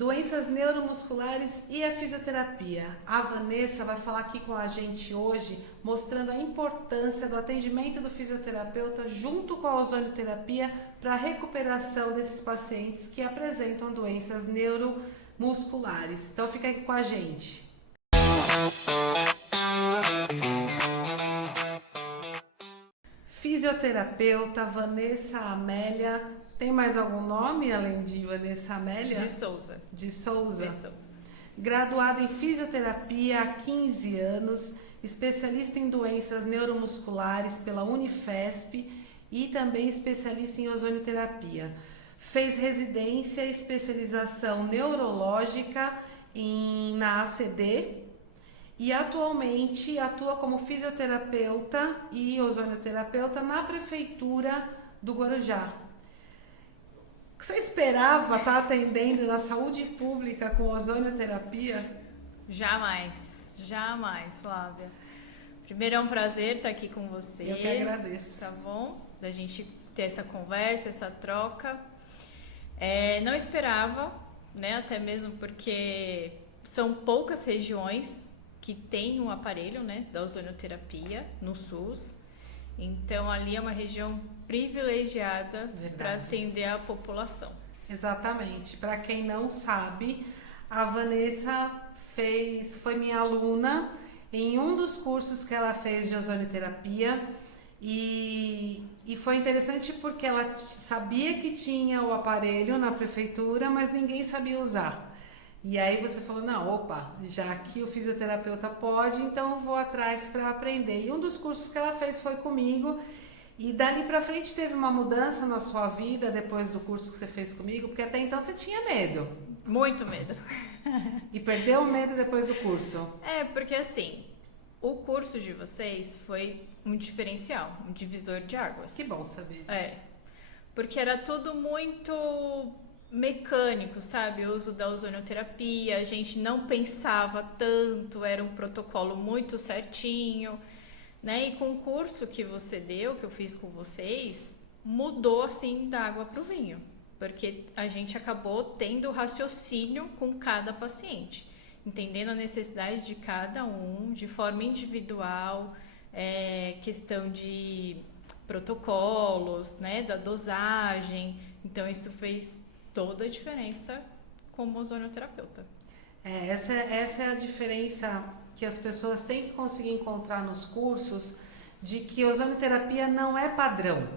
doenças neuromusculares e a fisioterapia. A Vanessa vai falar aqui com a gente hoje, mostrando a importância do atendimento do fisioterapeuta junto com a ozonioterapia para a recuperação desses pacientes que apresentam doenças neuromusculares. Então fica aqui com a gente. Fisioterapeuta Vanessa Amélia. Tem mais algum nome além de Vanessa Amélia? De Souza. De Souza. De Souza. Graduada em fisioterapia há 15 anos, especialista em doenças neuromusculares pela Unifesp e também especialista em ozonioterapia. Fez residência e especialização neurológica na ACD e atualmente atua como fisioterapeuta e ozonioterapeuta na Prefeitura do Guarujá. Você esperava estar atendendo na saúde pública com ozonioterapia? Jamais, jamais, Flávia. Primeiro é um prazer estar aqui com você. Eu que agradeço. Tá bom? Da gente ter essa conversa, essa troca. Não esperava, né? Até mesmo porque são poucas regiões que têm um aparelho, né, da ozonioterapia no SUS. Então, ali é uma região privilegiada para atender a população. Exatamente. Para quem não sabe, a Vanessa foi minha aluna em um dos cursos que ela fez de ozonioterapia e foi interessante porque ela sabia que tinha o aparelho na prefeitura, mas ninguém sabia usar. E aí você falou, não, opa, já que o fisioterapeuta pode, então eu vou atrás para aprender. E um dos cursos que ela fez foi comigo. E dali pra frente teve uma mudança na sua vida depois do curso que você fez comigo? Porque até então você tinha medo. Muito medo. E perdeu o medo depois do curso? Porque assim, o curso de vocês foi um diferencial, um divisor de águas. Que bom saber disso. Porque era tudo muito mecânico, sabe? O uso da ozonioterapia, a gente não pensava tanto, era um protocolo muito certinho, né? E com o curso que você deu, que eu fiz com vocês, mudou assim da água para o vinho, porque a gente acabou tendo raciocínio com cada paciente, entendendo a necessidade de cada um, de forma individual, questão de protocolos, né? Da dosagem. Então isso fez toda a diferença como ozonioterapeuta. Essa é a diferença que as pessoas têm que conseguir encontrar nos cursos, de que ozonioterapia não é padrão.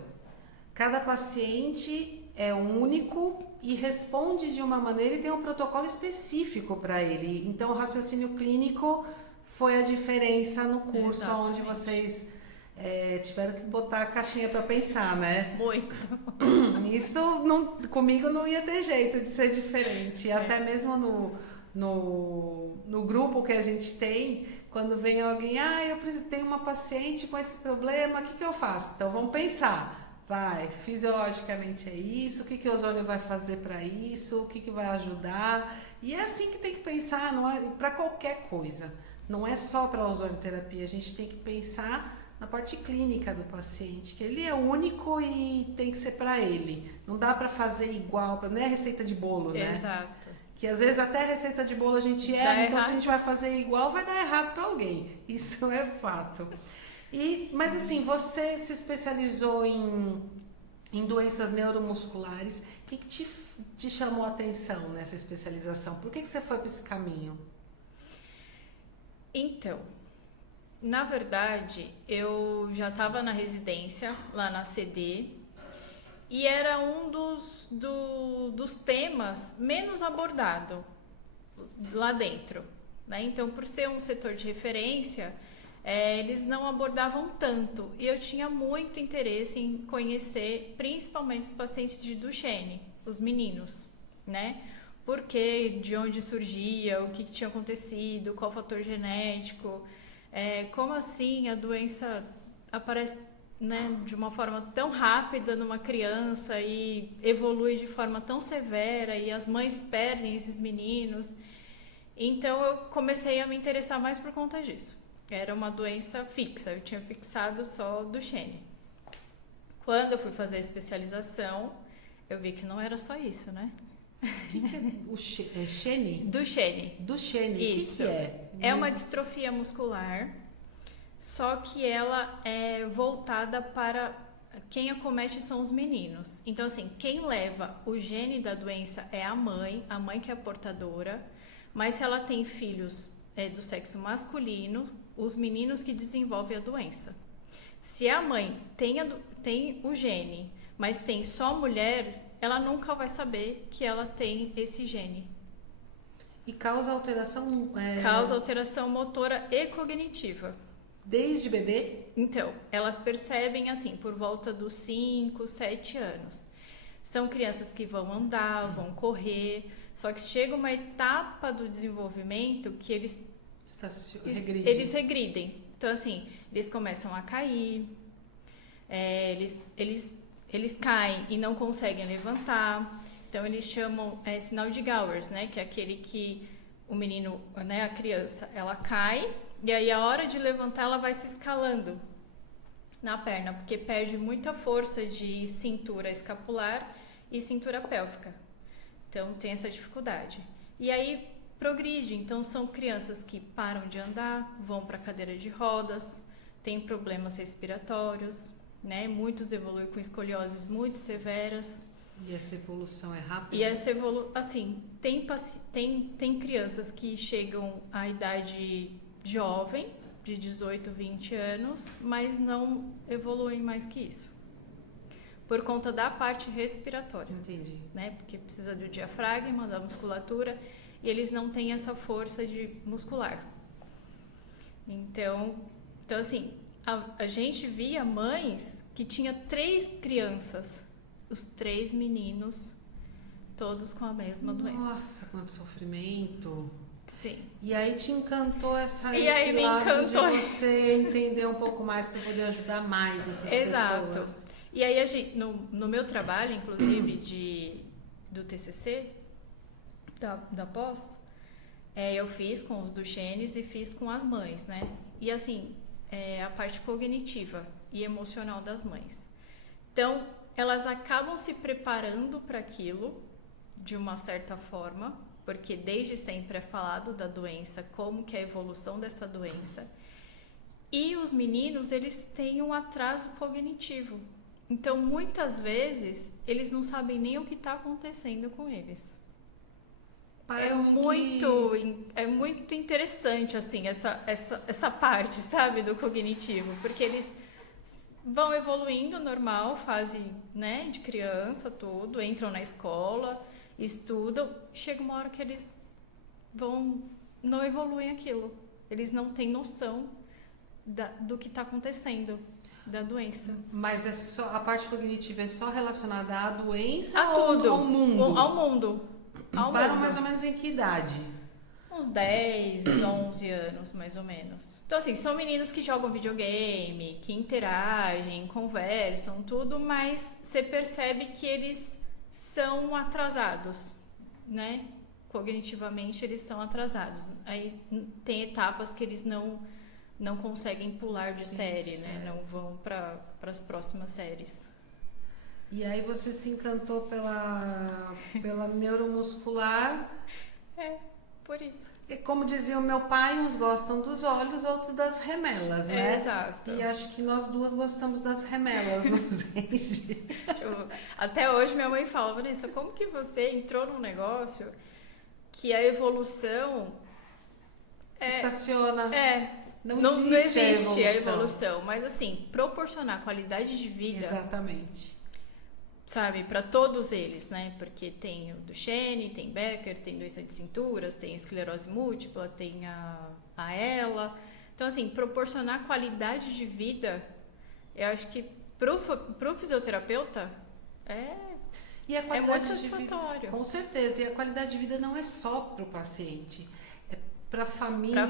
Cada paciente é único e responde de uma maneira e tem um protocolo específico para ele. Então o raciocínio clínico foi a diferença no curso. Exatamente. Onde vocês tiveram que botar a caixinha para pensar, né? Muito. Isso comigo não ia ter jeito de ser diferente. Até mesmo no grupo que a gente tem, quando vem alguém, eu tenho uma paciente com esse problema, o que eu faço? Então vamos pensar. Fisiologicamente é isso, o que o ozônio vai fazer para isso, o que vai ajudar. E é assim que tem que pensar, não é para qualquer coisa. Não é só para a ozonioterapia, a gente tem que pensar na parte clínica do paciente, que ele é único e tem que ser para ele. Não dá para fazer igual, não é receita de bolo, né? Exato. Que às vezes até receita de bolo a gente erra, então se a gente vai fazer igual, vai dar errado para alguém. Isso é fato. Mas assim, você se especializou em doenças neuromusculares. O que te chamou a atenção nessa especialização? Por que você foi para esse caminho? Então, na verdade, eu já estava na residência, lá na CD, e era um dos temas menos abordado lá dentro, né? Então, por ser um setor de referência, eles não abordavam tanto. E eu tinha muito interesse em conhecer, principalmente os pacientes de Duchenne, os meninos, né? Porque, de onde surgia, o que tinha acontecido, qual o fator genético, como assim a doença aparece, né, de uma forma tão rápida numa criança e evolui de forma tão severa e as mães perdem esses meninos. Então eu comecei a me interessar mais por conta disso. Era uma doença fixa, eu tinha fixado só Duchenne. Quando eu fui fazer a especialização, eu vi que não era só isso, né? O que é o Duchenne? Duchenne. Duchenne, o Isso. que é? É uma distrofia muscular, só que ela é voltada para quem acomete são os meninos. Então, assim, quem leva o gene da doença é a mãe que é a portadora, mas se ela tem filhos do sexo masculino, os meninos que desenvolvem a doença. Se a mãe tem o gene, mas tem só mulher, ela nunca vai saber que ela tem esse gene. E causa alteração... Causa alteração motora e cognitiva. Desde bebê? Então, elas percebem assim, por volta dos 5, 7 anos. São crianças que vão andar, vão correr, só que chega uma etapa do desenvolvimento que eles regridem. Então, assim, eles começam a cair, eles caem e não conseguem levantar. Então, eles chamam sinal de Gowers, né? Que é aquele que o menino, né, a criança, ela cai e aí a hora de levantar ela vai se escalando na perna, porque perde muita força de cintura escapular e cintura pélvica. Então, tem essa dificuldade. E aí, progride. Então, são crianças que param de andar, vão para cadeira de rodas, têm problemas respiratórios, né? Muitos evoluem com escolioses muito severas. E essa evolução é rápida? E essa assim, tem crianças que chegam à idade jovem, de 18, 20 anos, mas não evoluem mais que isso. Por conta da parte respiratória. Entendi. Né? Porque precisa do diafragma, da musculatura, e eles não têm essa força muscular. Então assim, a gente via mães que tinha 3 crianças, os 3 meninos, todos com a mesma doença. Nossa, quanto sofrimento. Sim. E aí te encantou esse me lado encantou de você entender um pouco mais para poder ajudar mais essas pessoas. E aí, no meu trabalho, inclusive, do TCC, da pós, eu fiz com os Duchennes e fiz com as mães, né? E assim, a parte cognitiva e emocional das mães. Então, elas acabam se preparando para aquilo, de uma certa forma, porque desde sempre é falado da doença, como que é a evolução dessa doença. E os meninos, eles têm um atraso cognitivo. Então, muitas vezes, eles não sabem nem o que está acontecendo com eles. É muito interessante, assim, essa parte, sabe, do cognitivo. Porque eles vão evoluindo normal, fase, né, de criança, tudo, entram na escola, estudam, chega uma hora que eles não evoluem aquilo. Eles não têm noção do que está acontecendo, da doença. Mas a parte cognitiva é só relacionada à doença ou tudo. Ao mundo? Ao mundo. Param mais ou menos em que idade? Uns 10, 11 anos, mais ou menos. Então, assim, são meninos que jogam videogame, que interagem, conversam, tudo, mas você percebe que eles são atrasados, né? Cognitivamente, eles são atrasados. Aí tem etapas que eles não conseguem pular de série, certo, né? Não vão para as próximas séries. E aí você se encantou pela neuromuscular? Por isso. E como dizia o meu pai, uns gostam dos olhos, outros das remelas, né? Exato. E acho que nós duas gostamos das remelas, não tem jeito. Até hoje minha mãe fala, Vanessa, como que você entrou num negócio que a evolução... estaciona. Não existe a evolução. Mas assim, proporcionar qualidade de vida... Exatamente. Sabe, para todos eles, né? Porque tem o Duchenne, tem Becker, tem doença de cinturas, tem esclerose múltipla, tem a ELA. Então, assim, proporcionar qualidade de vida, eu acho que pro fisioterapeuta é muito satisfatório. Com certeza. E a qualidade de vida não é só pro paciente. É pra família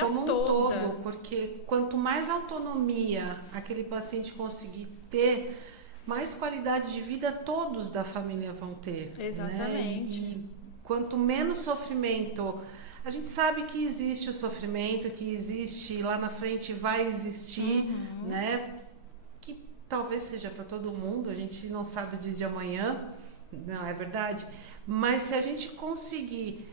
como um todo. Porque quanto mais autonomia aquele paciente conseguir ter, mais qualidade de vida todos da família vão ter. Exatamente. Né? E quanto menos sofrimento... A gente sabe que existe o sofrimento, que existe lá na frente, vai existir, né? Que talvez seja para todo mundo, a gente não sabe o dia de amanhã, não é verdade? Mas se a gente conseguir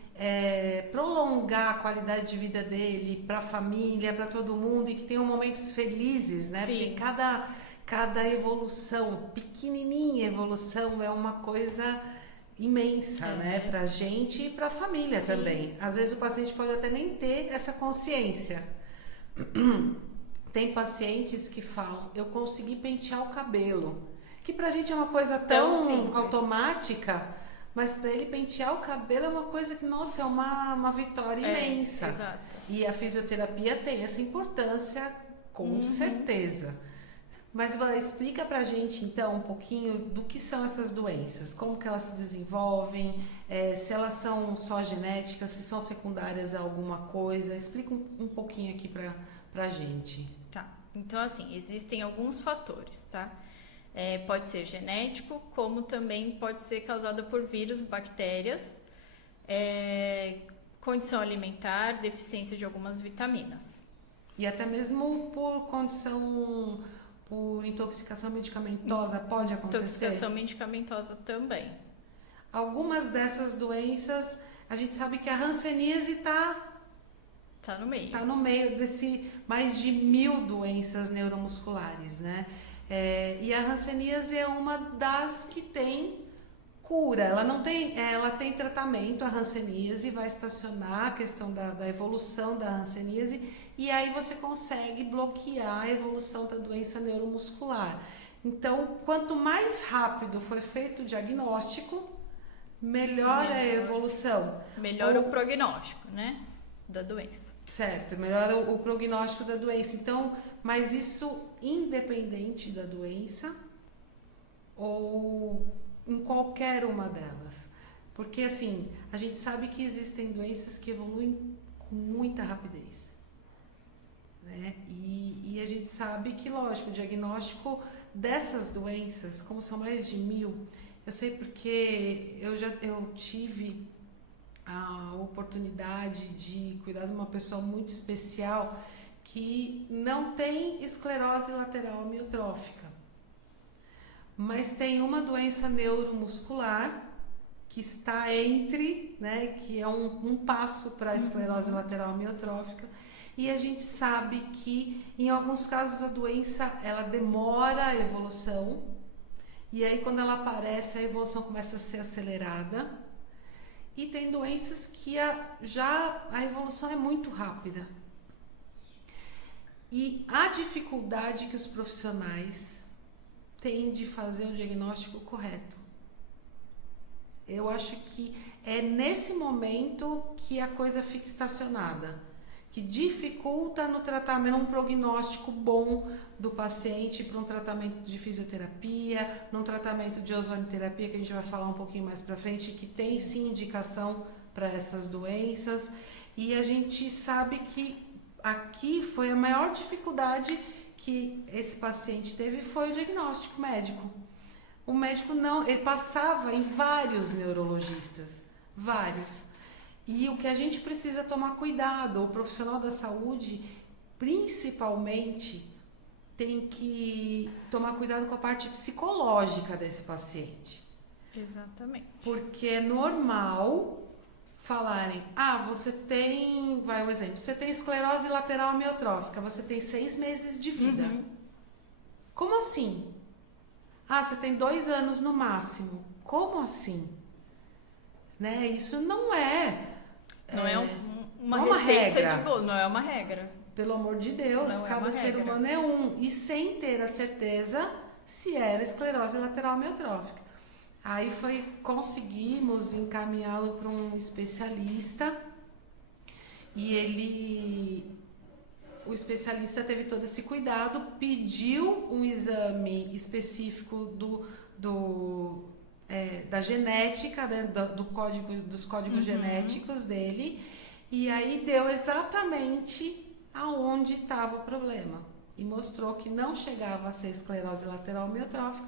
prolongar a qualidade de vida dele para a família, para todo mundo, e que tenham momentos felizes, né? Sim. Porque cada evolução, pequenininha evolução, é uma coisa imensa, né? Pra gente e pra família também. Às vezes o paciente pode até nem ter essa consciência. Tem pacientes que falam, eu consegui pentear o cabelo. Que pra gente é uma coisa tão simples, automática, mas pra ele pentear o cabelo é uma coisa que, nossa, é uma vitória imensa. Exato. E a fisioterapia tem essa importância, com certeza. Mas explica pra gente, então, um pouquinho do que são essas doenças, como que elas se desenvolvem, se elas são só genéticas, se são secundárias a alguma coisa. Explica um pouquinho aqui pra gente. Tá. Então, assim, existem alguns fatores, tá? Pode ser genético, como também pode ser causada por vírus, bactérias, condição alimentar, deficiência de algumas vitaminas. E até mesmo por condição, por intoxicação medicamentosa, pode acontecer? Intoxicação medicamentosa também. Algumas dessas doenças, a gente sabe que a hanseníase Tá no meio. Tá no meio desse mais de 1000 doenças neuromusculares, né? E a hanseníase é uma das que tem cura. Ela tem tratamento, a hanseníase, vai estacionar a questão da evolução da hanseníase e aí você consegue bloquear a evolução da doença neuromuscular. Então, quanto mais rápido foi feito o diagnóstico, melhor é a evolução. Melhora o prognóstico, né, da doença. Certo, melhora o prognóstico da doença. Então, mas isso independente da doença ou em qualquer uma delas. Porque, assim, a gente sabe que existem doenças que evoluem com muita rapidez, né? E a gente sabe que, lógico, o diagnóstico dessas doenças, como são mais de 1000, eu sei porque eu tive a oportunidade de cuidar de uma pessoa muito especial que não tem esclerose lateral amiotrófica, mas tem uma doença neuromuscular que está entre, né, que é um passo para a esclerose lateral amiotrófica, e a gente sabe que em alguns casos a doença ela demora a evolução, e aí quando ela aparece a evolução começa a ser acelerada. E tem doenças que a evolução é muito rápida. E a dificuldade que os profissionais têm de fazer o diagnóstico correto. Eu acho que é nesse momento que a coisa fica estacionada, que dificulta no tratamento, um prognóstico bom do paciente para um tratamento de fisioterapia, num tratamento de ozonioterapia, que a gente vai falar um pouquinho mais para frente, que tem sim indicação para essas doenças. E a gente sabe que aqui foi a maior dificuldade que esse paciente teve foi o diagnóstico médico. O médico ele passava em vários neurologistas, vários. E o que a gente precisa tomar cuidado, o profissional da saúde, principalmente, tem que tomar cuidado com a parte psicológica desse paciente. Exatamente. Porque é normal falarem, você tem, vai um exemplo, você tem esclerose lateral amiotrófica, você tem 6 meses de vida. Como assim? Você tem 2 anos no máximo. Como assim? Né? Isso não é... Não é uma receita regra. De bolo, não é uma regra. Pelo amor de Deus, cada ser humano é um. E sem ter a certeza se era esclerose lateral amiotrófica. Aí conseguimos encaminhá-lo para um especialista e o especialista teve todo esse cuidado, pediu um exame específico da genética, né, dos códigos genéticos dele, e aí deu exatamente aonde estava o problema e mostrou que não chegava a ser esclerose lateral amiotrófica,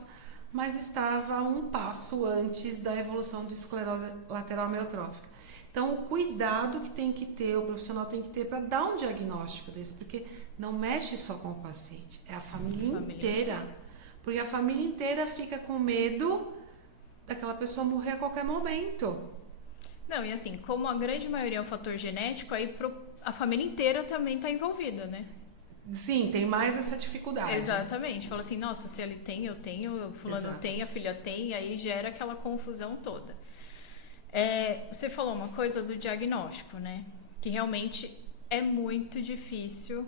mas estava um passo antes da evolução de esclerose lateral amiotrófica. Então, o cuidado que tem que ter, o profissional tem que ter para dar um diagnóstico desse, porque não mexe só com o paciente, é a família inteira. Porque a família inteira fica com medo daquela pessoa morrer a qualquer momento. Não, e assim, como a grande maioria é um fator genético, aí a família inteira também está envolvida, né? Sim, tem mais essa dificuldade. Exatamente. Fala assim, nossa, se ele tem, eu tenho, o fulano Exato. tem, a filha tem, e aí gera aquela confusão toda. Você falou uma coisa do diagnóstico, né? Que realmente é muito difícil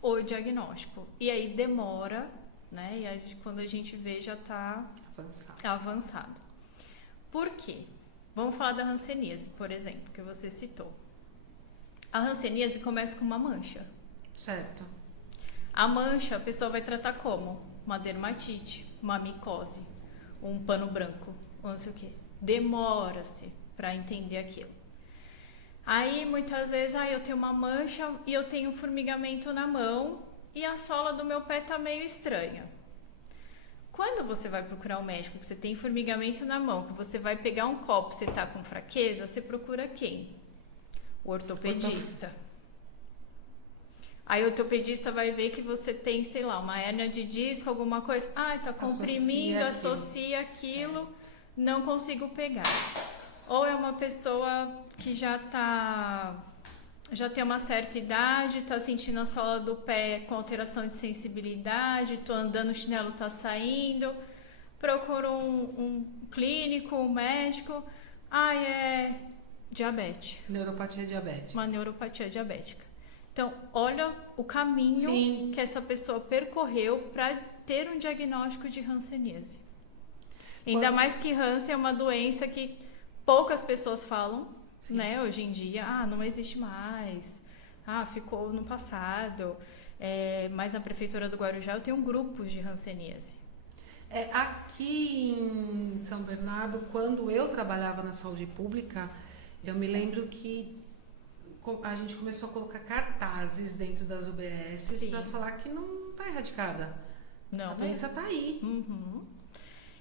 o diagnóstico. E aí demora, né? E aí, quando a gente vê, já está avançado. Por quê? Vamos falar da hanseníase, por exemplo, que você citou. A hanseníase começa com uma mancha. Certo. A mancha, a pessoa vai tratar como? Uma dermatite, uma micose, um pano branco, ou não sei o quê. Demora-se para entender aquilo. Aí, muitas vezes, eu tenho uma mancha e eu tenho um formigamento na mão e a sola do meu pé tá meio estranha. Quando você vai procurar um médico, que você tem formigamento na mão, que você vai pegar um copo, você tá com fraqueza, você procura quem? O ortopedista. Aí o ortopedista vai ver que você tem, sei lá, uma hérnia de disco, alguma coisa. Tá comprimindo, associa aquilo, certo. Não consigo pegar. Ou é uma pessoa que já tem uma certa idade, tá sentindo a sola do pé com alteração de sensibilidade, tô andando, o chinelo tá saindo, procura um clínico, um médico. É diabetes. Neuropatia diabética. Uma neuropatia diabética. Então, olha o caminho Sim. que essa pessoa percorreu para ter um diagnóstico de hanseníase. Ainda mais que Hansen é uma doença que poucas pessoas falam, né? Hoje em dia, não existe mais, ficou no passado. Mas na prefeitura do Guarujá eu tenho grupos de hanseníase. Aqui em São Bernardo, quando eu trabalhava na saúde pública, eu me lembro que a gente começou a colocar cartazes dentro das UBSs para falar que não está erradicada. Não, a doença está aí. Uhum.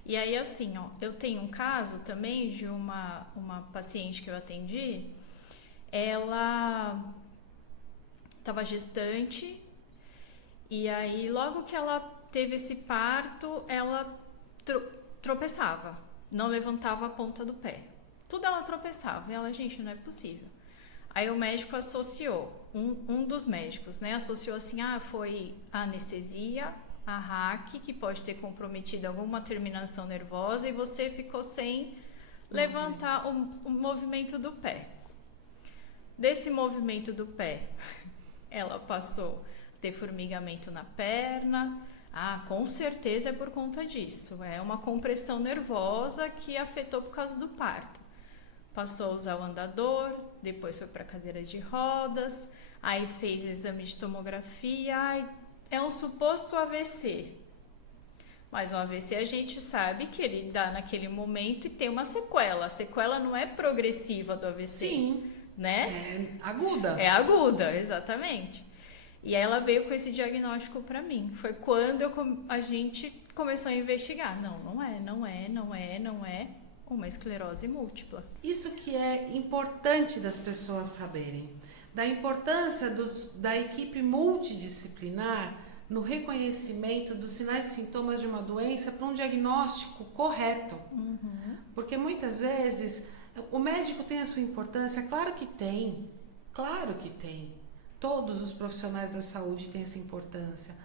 E aí, assim, eu tenho um caso também de uma paciente que eu atendi. Ela estava gestante e aí, logo que ela teve esse parto, ela tropeçava, não levantava a ponta do pé. Tudo ela tropeçava. E ela, gente, não é possível. Aí o médico associou, um dos médicos, né, associou assim, foi a anestesia, a RAC, que pode ter comprometido alguma terminação nervosa e você ficou sem levantar o movimento do pé. Desse movimento do pé, ela passou a ter formigamento na perna. Com certeza é por conta disso. É uma compressão nervosa que afetou por causa do parto. Passou a usar o andador, depois foi para a cadeira de rodas, aí fez exame de tomografia, é um suposto AVC. Mas o AVC a gente sabe que ele dá naquele momento e tem uma sequela. A sequela não é progressiva do AVC. Sim. Né? É aguda. É aguda, exatamente. E aí ela veio com esse diagnóstico para mim. Foi quando a gente começou a investigar. Não é uma esclerose múltipla. Isso que é importante das pessoas saberem. Da importância da equipe multidisciplinar no reconhecimento dos sinais e sintomas de uma doença para um diagnóstico correto. Uhum. Porque muitas vezes o médico tem a sua importância, claro que tem. Todos os profissionais da saúde têm essa importância.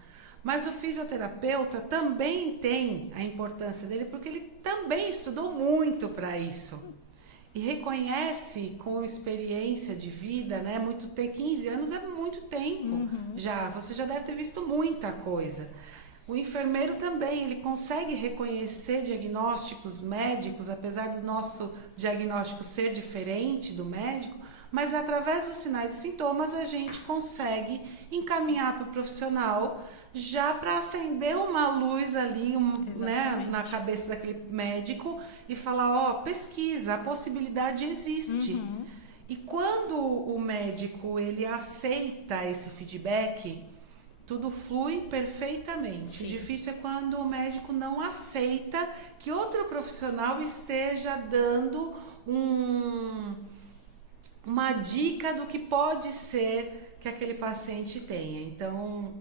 Mas o fisioterapeuta também tem a importância dele, porque ele também estudou muito para isso. E reconhece com experiência de vida, né? 15 anos é muito tempo. Você já deve ter visto muita coisa. O enfermeiro também, ele consegue reconhecer diagnósticos médicos, apesar do nosso diagnóstico ser diferente do médico, mas através dos sinais e sintomas a gente consegue encaminhar para o profissional já para acender uma luz ali, né, na cabeça daquele médico e falar, pesquisa, a possibilidade existe. E quando o médico ele aceita esse feedback, tudo flui perfeitamente. Sim. O difícil é quando o médico não aceita que outro profissional esteja dando uma dica do que pode ser que aquele paciente tenha. Então,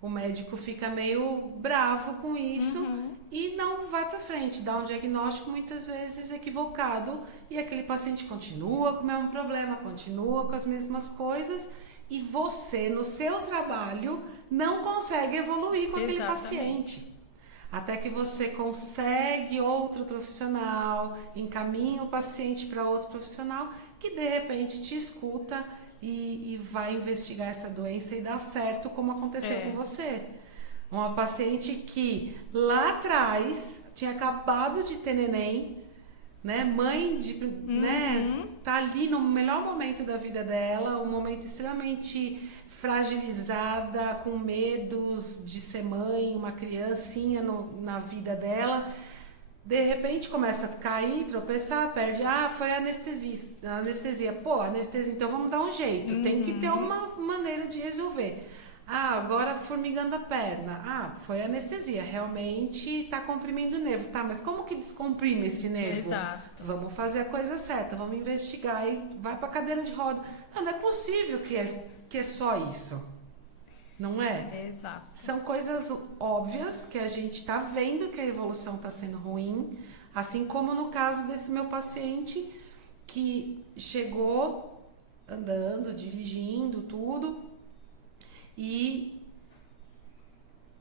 o médico fica meio bravo com isso e não vai para frente, dá um diagnóstico muitas vezes equivocado e aquele paciente continua com o mesmo problema, continua com as mesmas coisas e você, no seu trabalho, não consegue evoluir com aquele paciente. Até que você consegue outro profissional, encaminha o paciente para outro profissional que de repente te escuta e vai investigar essa doença e dá certo, como aconteceu com você. Uma paciente que lá atrás tinha acabado de ter neném, né? Mãe de, né? Tá ali no melhor momento da vida dela, um momento extremamente fragilizada, com medos de ser mãe, uma criancinha na vida dela. De repente começa a cair, tropeçar, perde. Foi a anestesia. Pô, anestesia, então vamos dar um jeito. Tem que ter uma maneira de resolver. Agora formigando a perna. Foi anestesia. Realmente tá comprimindo o nervo. Tá, mas como que descomprime esse nervo? Exato. Vamos fazer a coisa certa, vamos investigar. E vai pra cadeira de roda. Não é possível que é só isso. Não é? Exato. São coisas óbvias que a gente está vendo que a evolução está sendo ruim, assim como no caso desse meu paciente que chegou andando, dirigindo, tudo, e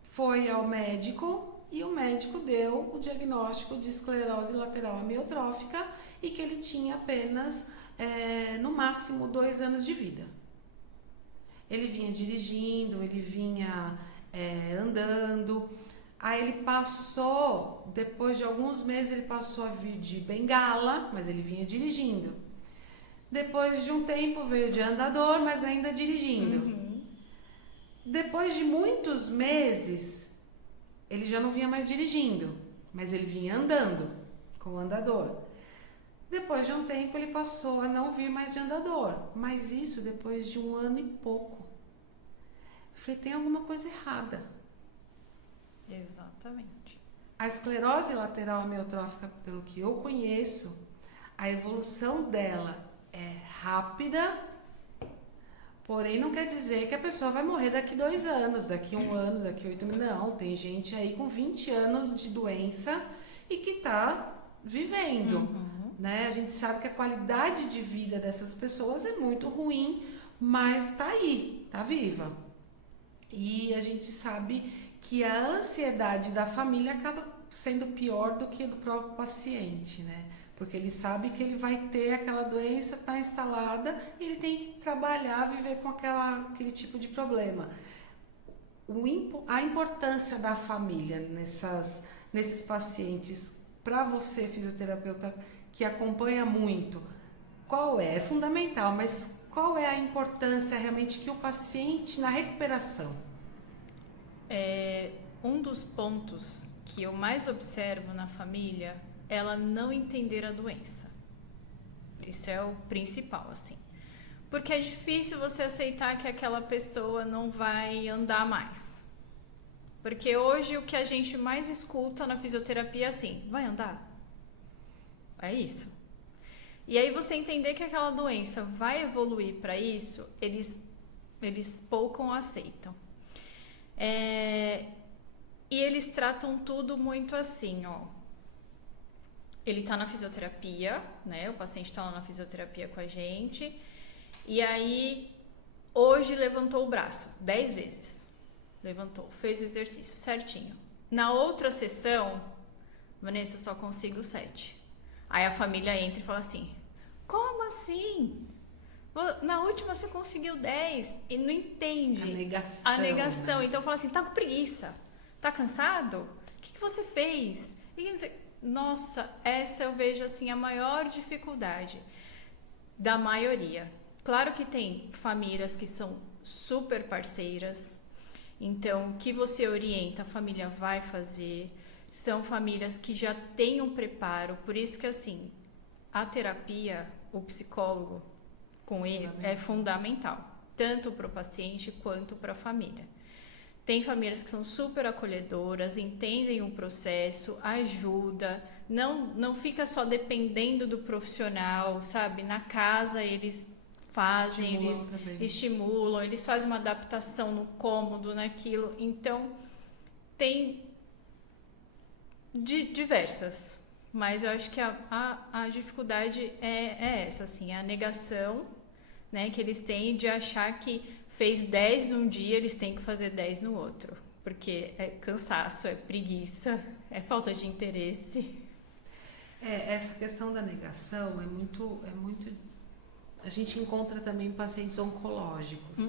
foi ao médico e o médico deu o diagnóstico de esclerose lateral amiotrófica e que ele tinha apenas, no máximo, 2 anos de vida. Ele vinha dirigindo, ele vinha andando. Aí ele passou, depois de alguns meses, ele passou a vir de bengala, mas ele vinha dirigindo. Depois de um tempo veio de andador, mas ainda dirigindo. Depois de muitos meses, ele já não vinha mais dirigindo, mas ele vinha andando com o andador. Depois de um tempo ele passou a não vir mais de andador, mas isso depois de 1 ano e pouco. Eu falei, tem alguma coisa errada. Exatamente. A esclerose lateral amiotrófica, pelo que eu conheço, a evolução dela é rápida, porém não quer dizer que a pessoa vai morrer daqui 2 anos, daqui 1 ano, daqui 8 meses. Não, tem gente aí com 20 anos de doença e que está vivendo. Né? A gente sabe que a qualidade de vida dessas pessoas é muito ruim, mas tá aí, tá viva. E a gente sabe que a ansiedade da família acaba sendo pior do que do próprio paciente, né? Porque ele sabe que ele vai ter aquela doença, tá instalada, e ele tem que trabalhar, viver com aquele tipo de problema. A importância da família nesses pacientes, para você, fisioterapeuta, que acompanha muito, qual é? É fundamental, mas qual é a importância realmente que o paciente na recuperação? Um dos pontos que eu mais observo na família é ela não entender a doença. Isso é o principal, assim. Porque é difícil você aceitar que aquela pessoa não vai andar mais. Porque hoje o que a gente mais escuta na fisioterapia é assim, vai andar? É isso. E aí você entender que aquela doença vai evoluir para isso, eles pouco aceitam. E eles tratam tudo muito assim, ó. Ele tá na fisioterapia, né? O paciente tá lá na fisioterapia com a gente. E aí, hoje levantou o braço 10 vezes. Levantou, fez o exercício certinho. Na outra sessão, Vanessa, eu só consigo 7. Aí a família entra e fala assim, como assim? Na última você conseguiu 10 e não entende. A negação. Né? Então fala assim, tá com preguiça? Tá cansado? O que você fez? Nossa, essa eu vejo assim a maior dificuldade da maioria. Claro que tem famílias que são super parceiras. Então, o que você orienta, a família vai fazer. São famílias que já têm um preparo. Por isso que, assim, a terapia, o psicólogo com ele é fundamental. Tanto para o paciente quanto para a família. Tem famílias que são super acolhedoras, entendem o processo, ajuda. Não fica só dependendo do profissional, sabe? Na casa eles fazem, estimulam, eles fazem uma adaptação no cômodo, naquilo. Então, tem Diversas. Mas eu acho que a dificuldade é essa, assim, a negação, né, que eles têm de achar que fez 10 num dia, eles têm que fazer 10 no outro. Porque é cansaço, é preguiça, é falta de interesse. Essa questão da negação é muito. A gente encontra também em pacientes oncológicos.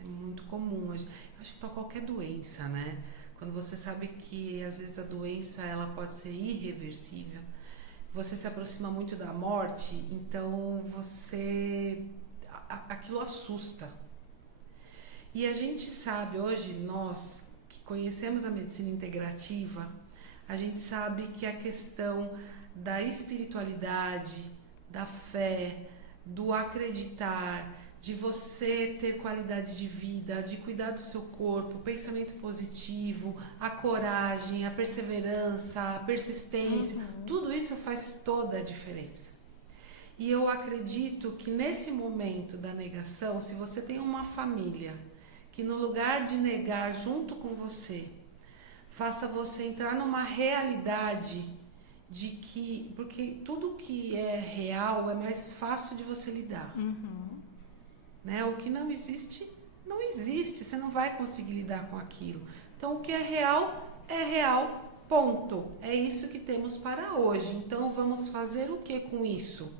É muito comum. Eu acho que para qualquer doença, né? Quando você sabe que às vezes a doença ela pode ser irreversível, você se aproxima muito da morte, então aquilo assusta. E a gente sabe hoje, nós que conhecemos a medicina integrativa, a gente sabe que a questão da espiritualidade, da fé, do acreditar, de você ter qualidade de vida, de cuidar do seu corpo, o pensamento positivo, a coragem, a perseverança, a persistência, tudo isso faz toda a diferença. E eu acredito que nesse momento da negação, se você tem uma família que no lugar de negar junto com você, faça você entrar numa realidade de que, porque tudo que é real é mais fácil de você lidar. Né? O que não existe, não existe. Você não vai conseguir lidar com aquilo. Então, o que é real, ponto. É isso que temos para hoje. Então, vamos fazer o que com isso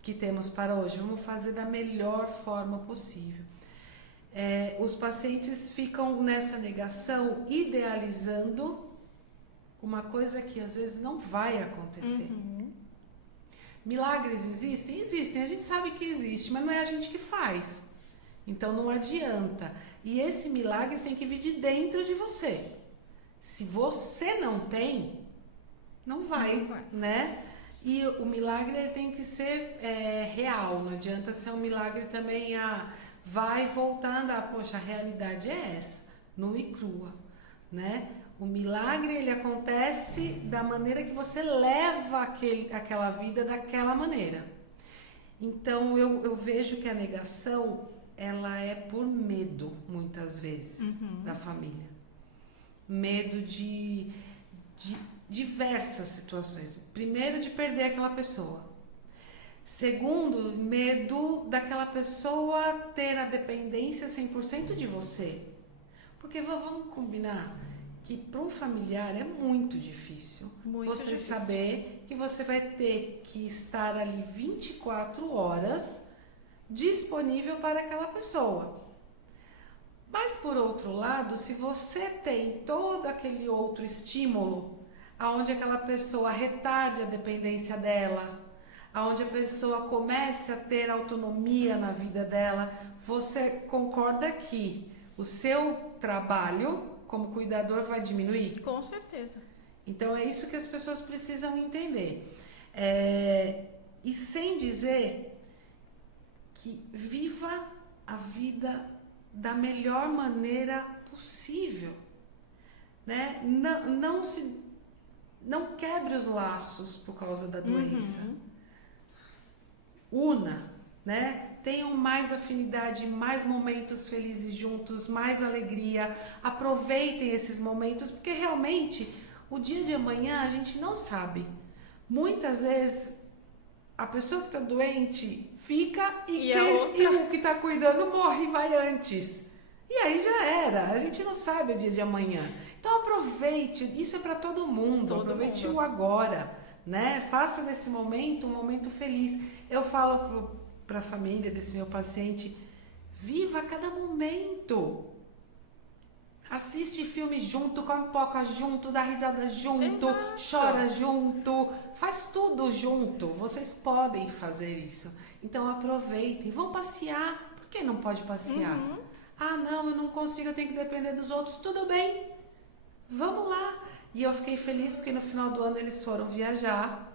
que temos para hoje? Vamos fazer da melhor forma possível. Os pacientes ficam nessa negação, idealizando uma coisa que às vezes não vai acontecer. Milagres existem? Existem, a gente sabe que existe, mas não é a gente que faz. Então não adianta. E esse milagre tem que vir de dentro de você. Se você não tem, não vai, né? E o milagre ele tem que ser real, não adianta ser um milagre também, vai voltar a andar. Poxa, a realidade é essa, nua e crua, né? O milagre, ele acontece da maneira que você leva aquela vida daquela maneira. Então, eu vejo que a negação, ela é por medo, muitas vezes, da família. Medo de diversas situações. Primeiro, de perder aquela pessoa. Segundo, medo daquela pessoa ter a dependência 100% de você. Porque vamos combinar que para um familiar é muito difícil você saber que você vai ter que estar ali 24 horas disponível para aquela pessoa. Mas por outro lado, se você tem todo aquele outro estímulo, aonde aquela pessoa retarde a dependência dela, aonde a pessoa comece a ter autonomia na vida dela, você concorda que o seu trabalho como cuidador vai diminuir? Com certeza. Então é isso que as pessoas precisam entender. E sem dizer que viva a vida da melhor maneira possível, né? Não quebre os laços por causa da doença. Una, né? Tenham mais afinidade, mais momentos felizes juntos, mais alegria. Aproveitem esses momentos, porque realmente o dia de amanhã a gente não sabe. Muitas vezes a pessoa que está doente fica e o que está cuidando morre e vai antes. E aí já era. A gente não sabe o dia de amanhã. Então aproveite. Isso é para todo mundo. Aproveite o agora, né? Faça desse momento um momento feliz. Eu falo para a família desse meu paciente, viva cada momento. Assiste filme junto, come pipoca junto, dá risada junto, chora junto, faz tudo junto. Vocês podem fazer isso. Então aproveitem, vão passear. Por que não pode passear? Ah, não, eu não consigo, eu tenho que depender dos outros. Tudo bem, vamos lá. E eu fiquei feliz porque no final do ano eles foram viajar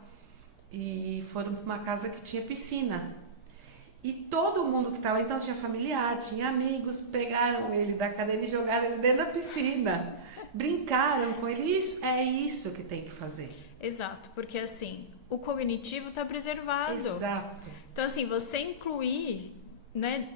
e foram para uma casa que tinha piscina. E todo mundo que estava, então tinha familiar, tinha amigos, pegaram ele da cadeira e jogaram ele dentro da piscina. Brincaram com ele. É isso que tem que fazer. Exato, porque assim, o cognitivo está preservado. Exato. Então assim, você incluir, né,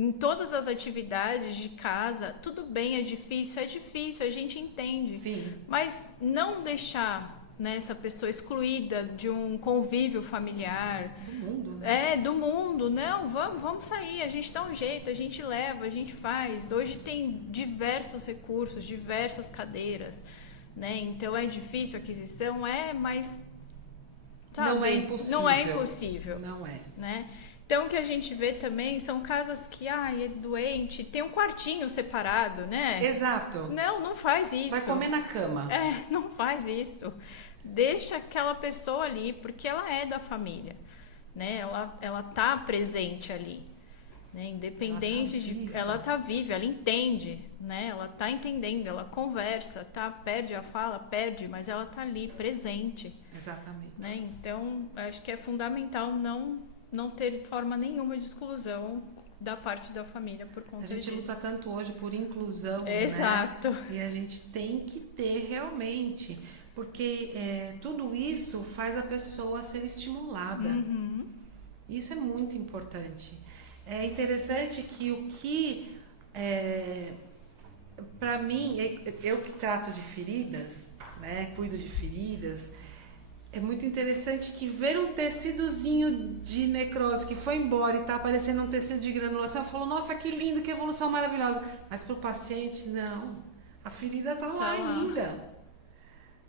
em todas as atividades de casa, tudo bem, é difícil, a gente entende. Sim. Mas não deixar, né, essa pessoa excluída de um convívio familiar. Do mundo, né? Do mundo. Não, vamos sair, a gente dá um jeito, a gente leva, a gente faz. Hoje tem diversos recursos, diversas cadeiras, né? Então é difícil a aquisição, mas sabe, não é impossível. Não é impossível. Não é. Né? Então, o que a gente vê também são casas que, é doente, tem um quartinho separado, né? Exato. Não faz isso. Vai comer na cama. Não faz isso. Deixa aquela pessoa ali, porque ela é da família, né? Ela tá presente ali, né? Independente ela tá viva, ela entende, né? Ela tá entendendo, ela conversa, perde a fala, mas ela tá ali, presente. Exatamente. Né? Então, acho que é fundamental não ter forma nenhuma de exclusão da parte da família por conta disso. A gente luta tanto hoje por inclusão, Exato. Né? E a gente tem que ter realmente, porque tudo isso faz a pessoa ser estimulada. Uhum. Isso é muito importante. É interessante que o que, para mim, eu que trato de feridas, né, cuido de feridas, é muito interessante que ver um tecidozinho de necrose que foi embora e está aparecendo um tecido de granulação, eu falo, nossa, que lindo, que evolução maravilhosa. Mas para o paciente, não. A ferida está lá ainda.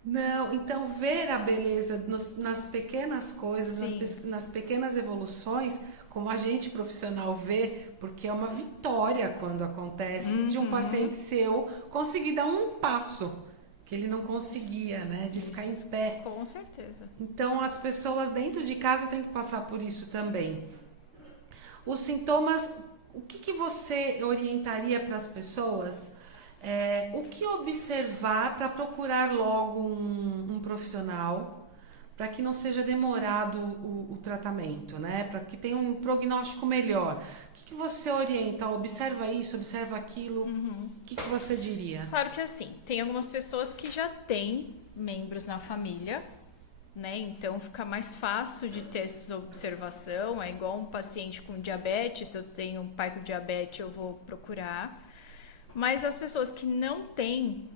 Não, então ver a beleza nas pequenas coisas, nas pequenas evoluções, como a gente profissional vê, porque é uma vitória quando acontece de um paciente seu conseguir dar um passo que ele não conseguia, né, de ficar em pé. Com certeza. Então as pessoas dentro de casa têm que passar por isso também. Os sintomas, o que você orientaria para as pessoas? O que observar para procurar logo um profissional, para que não seja demorado o tratamento, né? Para que tenha um prognóstico melhor. O que você orienta? Observa isso, observa aquilo. O que você diria? Claro que assim, tem algumas pessoas que já têm membros na família, né? Então fica mais fácil de ter essa observação. É igual um paciente com diabetes, se eu tenho um pai com diabetes, eu vou procurar. Mas as pessoas que não têm,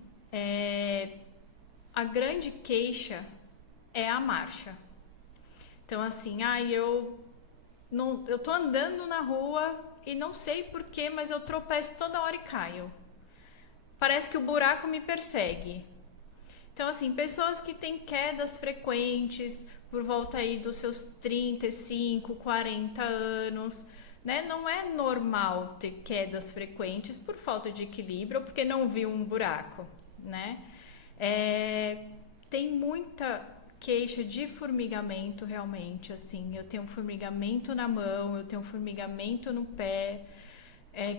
a grande queixa é a marcha. Então assim, eu tô andando na rua e não sei porquê, mas eu tropeço toda hora e caio. Parece que o buraco me persegue. Então assim, pessoas que têm quedas frequentes por volta aí dos seus 35, 40 anos, né? Não é normal ter quedas frequentes por falta de equilíbrio ou porque não viu um buraco, né? Tem muita queixa de formigamento realmente, assim, eu tenho um formigamento na mão, eu tenho um formigamento no pé,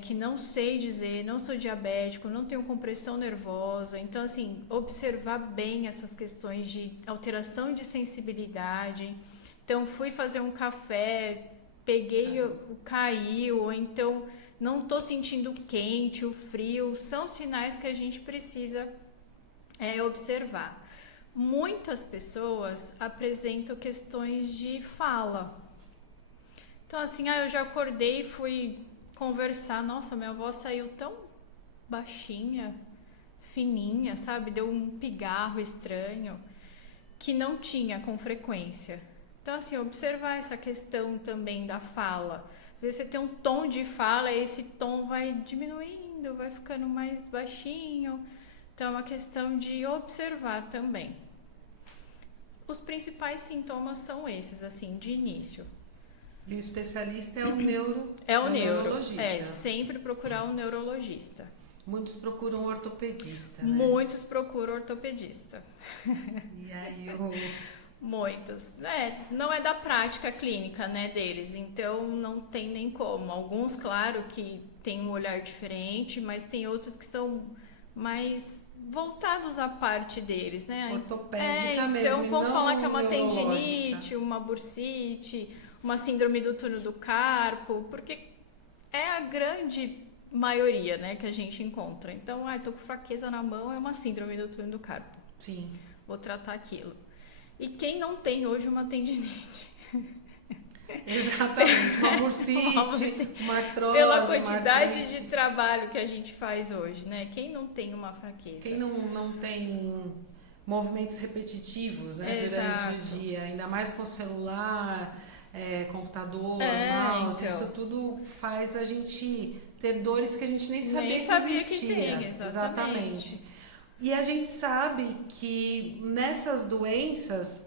que não sei dizer, não sou diabético, não tenho compressão nervosa, então assim, observar bem essas questões de alteração de sensibilidade. Então fui fazer um café, peguei, caiu, ou então não estou sentindo o quente, o frio, são sinais que a gente precisa observar. Muitas pessoas apresentam questões de fala. Então assim, eu já acordei e fui conversar, nossa, minha voz saiu tão baixinha, fininha, sabe? Deu um pigarro estranho que não tinha com frequência. Então assim, observar essa questão também da fala. Às vezes você tem um tom de fala e esse tom vai diminuindo, vai ficando mais baixinho. Então é uma questão de observar também. Os principais sintomas são esses, assim, de início. E o especialista é o neurologista. Sempre procurar um neurologista. Muitos procuram um ortopedista, né? Muitos procuram ortopedista. E aí Muitos. Não é da prática clínica, né, deles, então não tem nem como. Alguns, claro, que tem um olhar diferente, mas tem outros que são mais voltados à parte deles, né? Ortopédica mesmo. Então vamos falar que é uma neurológica. tendinite, uma bursite, uma síndrome do túnel do carpo, porque é a grande maioria, né, que a gente encontra. Então, tô com fraqueza na mão, é uma síndrome do túnel do carpo. Sim. Vou tratar aquilo. E quem não tem hoje uma tendinite? Exatamente, uma bursite, uma artrose, Pela uma quantidade artrite. de trabalho que a gente faz hoje, né? Quem não tem uma fraqueza? Quem não tem movimentos repetitivos, né, Exato. durante o dia, ainda mais com celular, computador, É, mouse, então. isso tudo faz a gente ter dores que a gente nem sabia, Nem que sabia que existia. tem, exatamente. E a gente sabe que nessas doenças,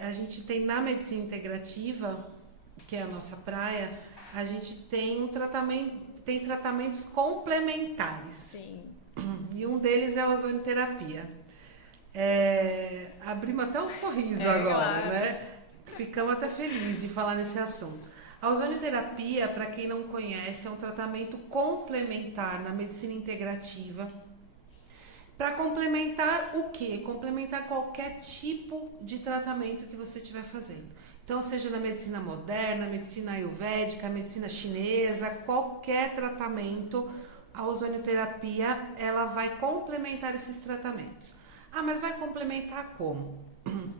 a gente tem na medicina integrativa, que é a nossa praia, a gente tem tem tratamentos complementares. Sim. E um deles é a ozonioterapia. Abrimos até um sorriso agora, claro. né? Ficamos até felizes de falar nesse assunto. A ozonioterapia, para quem não conhece, é um tratamento complementar na medicina integrativa. Para complementar o quê? Complementar qualquer tipo de tratamento que você estiver fazendo. Então, seja na medicina moderna, medicina ayurvédica, medicina chinesa, qualquer tratamento, a ozonioterapia, ela vai complementar esses tratamentos. Ah, mas vai complementar como?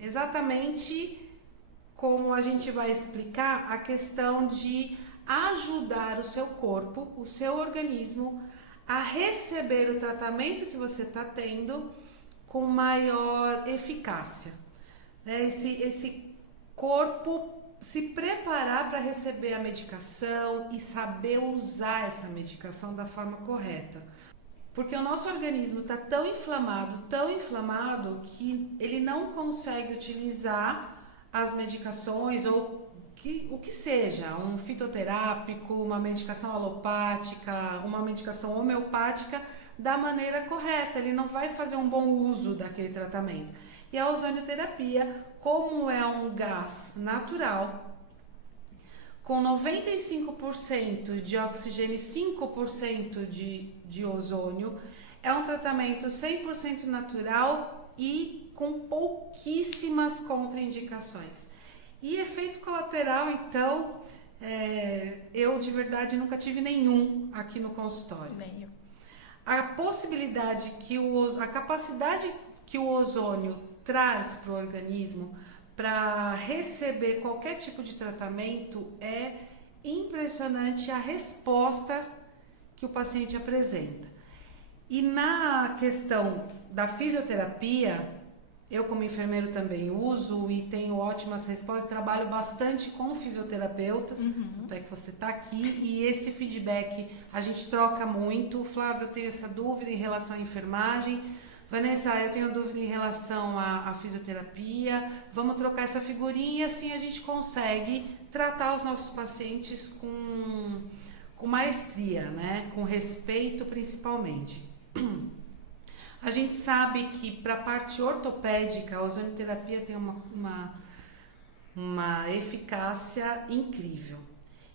Exatamente como a gente vai explicar a questão de ajudar o seu corpo, o seu organismo, a receber o tratamento que você está tendo com maior eficácia. Esse corpo se preparar para receber a medicação e saber usar essa medicação da forma correta. Porque o nosso organismo está tão inflamado, que ele não consegue utilizar as medicações ou o que seja, um fitoterápico, uma medicação alopática, uma medicação homeopática da maneira correta. Ele não vai fazer um bom uso daquele tratamento. E a ozonioterapia, como é um gás natural, com 95% de oxigênio e 5% de ozônio, é um tratamento 100% natural e com pouquíssimas contraindicações. E efeito colateral, então, eu de verdade nunca tive nenhum aqui no consultório. Nem eu. A possibilidade a capacidade que o ozônio traz para o organismo para receber qualquer tipo de tratamento é impressionante a resposta que o paciente apresenta. E na questão da fisioterapia, eu como enfermeiro também uso e tenho ótimas respostas, trabalho bastante com fisioterapeutas, tanto é que você está aqui e esse feedback a gente troca muito. Flávio, eu tenho essa dúvida em relação à enfermagem. Vanessa, eu tenho dúvida em relação à fisioterapia, vamos trocar essa figurinha e assim a gente consegue tratar os nossos pacientes com maestria, né? Com respeito principalmente. A gente sabe que para a parte ortopédica, a ozonioterapia tem uma eficácia incrível.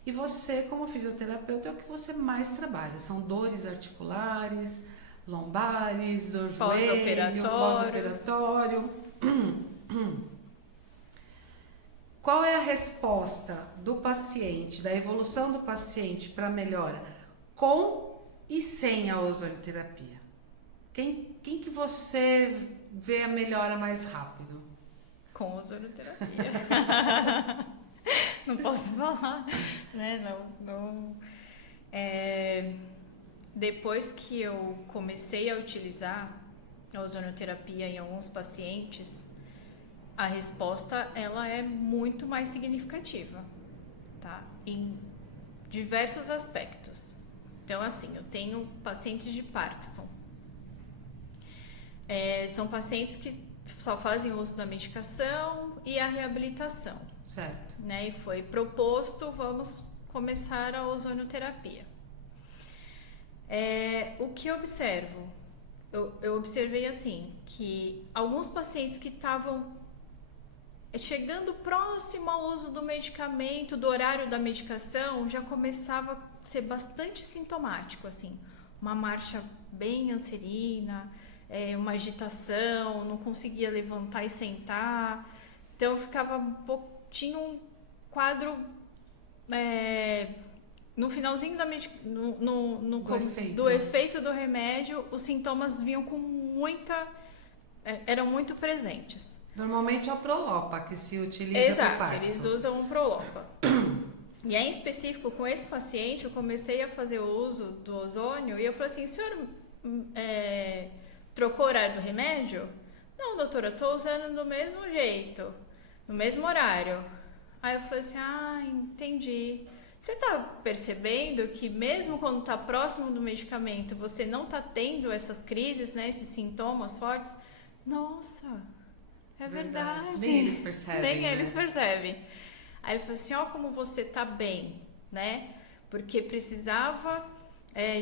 E você, como fisioterapeuta, é o que você mais trabalha, são dores articulares, lombares, dor joelho, pós-operatório. Qual é a resposta do paciente, da evolução do paciente para melhora com e sem a ozonioterapia? Quem que você vê a melhora mais rápido? Com ozonioterapia. Não posso falar, né? Não. Depois que eu comecei a utilizar a ozonioterapia em alguns pacientes, a resposta ela é muito mais significativa, tá? Em diversos aspectos. Então, assim, eu tenho pacientes de Parkinson. São pacientes que só fazem uso da medicação e a reabilitação. Certo. Né? E foi proposto, vamos começar a ozonioterapia. O que eu observo? Eu observei assim, que alguns pacientes que estavam chegando próximo ao uso do medicamento, do horário da medicação, já começava a ser bastante sintomático, assim, uma marcha bem anserina, uma agitação, não conseguia levantar e sentar, então eu ficava tinha um quadro no finalzinho do efeito do remédio, os sintomas vinham com eram muito presentes. Normalmente é o Prolopa que se utiliza Exato, para o Parkinson. eles usam o Prolopa. E aí, em específico, com esse paciente, eu comecei a fazer o uso do ozônio e eu falei assim, o senhor trocou o horário do remédio? Não, doutora, estou usando do mesmo jeito, no mesmo horário. Aí eu falei assim, entendi. Você está percebendo que mesmo quando está próximo do medicamento, você não está tendo essas crises, né, esses sintomas fortes? Nossa, é verdade. Nem eles percebem, Nem né? eles percebem. Aí ele falou assim, ó como você tá bem, né? Porque precisava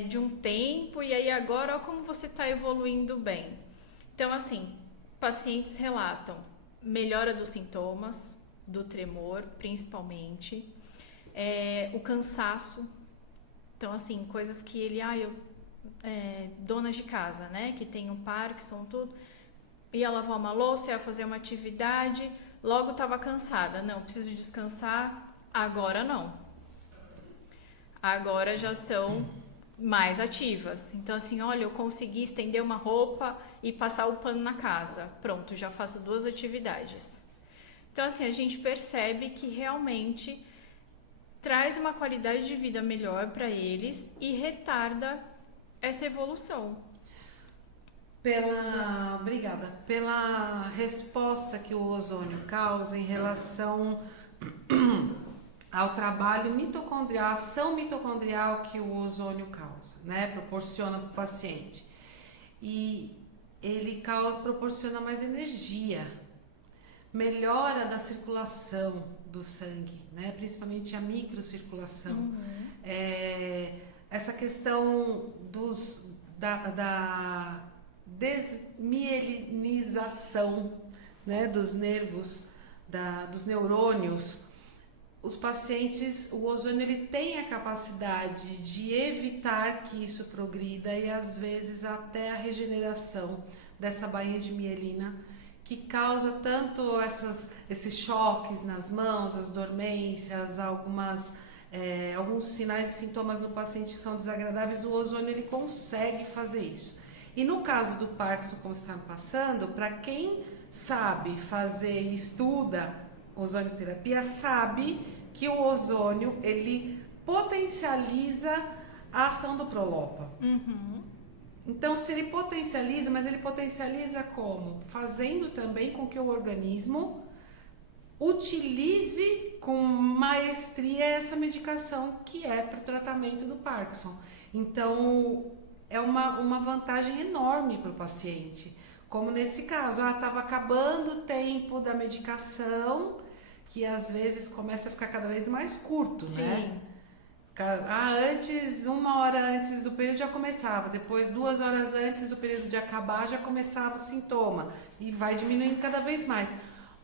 de um tempo e aí agora ó como você tá evoluindo bem. Então, assim, pacientes relatam melhora dos sintomas, do tremor, principalmente, o cansaço. Então, assim, coisas que ele, donas de casa, né? Que tem o Parkinson, tudo, ia lavar uma louça, ia fazer uma atividade... Logo estava cansada. Não, preciso descansar. Agora não. Agora já são mais ativas. Então, assim, olha, eu consegui estender uma roupa e passar o pano na casa. Pronto, já faço 2 atividades. Então, assim, a gente percebe que realmente traz uma qualidade de vida melhor para eles e retarda essa evolução. Obrigada. Pela resposta que o ozônio causa em relação ao trabalho mitocondrial, a ação mitocondrial que o ozônio causa, né? Proporciona para o paciente. E ele proporciona mais energia, melhora da circulação do sangue, né? Principalmente a microcirculação. Essa questão da desmielinização, né, dos nervos, dos neurônios. Os pacientes, o ozônio ele tem a capacidade de evitar que isso progrida e às vezes até a regeneração dessa bainha de mielina, que causa tanto esses choques nas mãos, as dormências, alguns sinais e sintomas no paciente que são desagradáveis. O ozônio ele consegue fazer isso. E no caso do Parkinson, como está passando, para quem sabe fazer e estuda ozonioterapia, sabe que o ozônio ele potencializa a ação do Prolopa. Então, se ele potencializa, mas ele potencializa como? Fazendo também com que o organismo utilize com maestria essa medicação que é para o tratamento do Parkinson. Então, é uma vantagem enorme para o paciente. Como nesse caso, estava acabando o tempo da medicação, que às vezes começa a ficar cada vez mais curto, né? Antes, 1 hora antes do período já começava, depois 2 horas antes do período de acabar já começava o sintoma e vai diminuindo cada vez mais.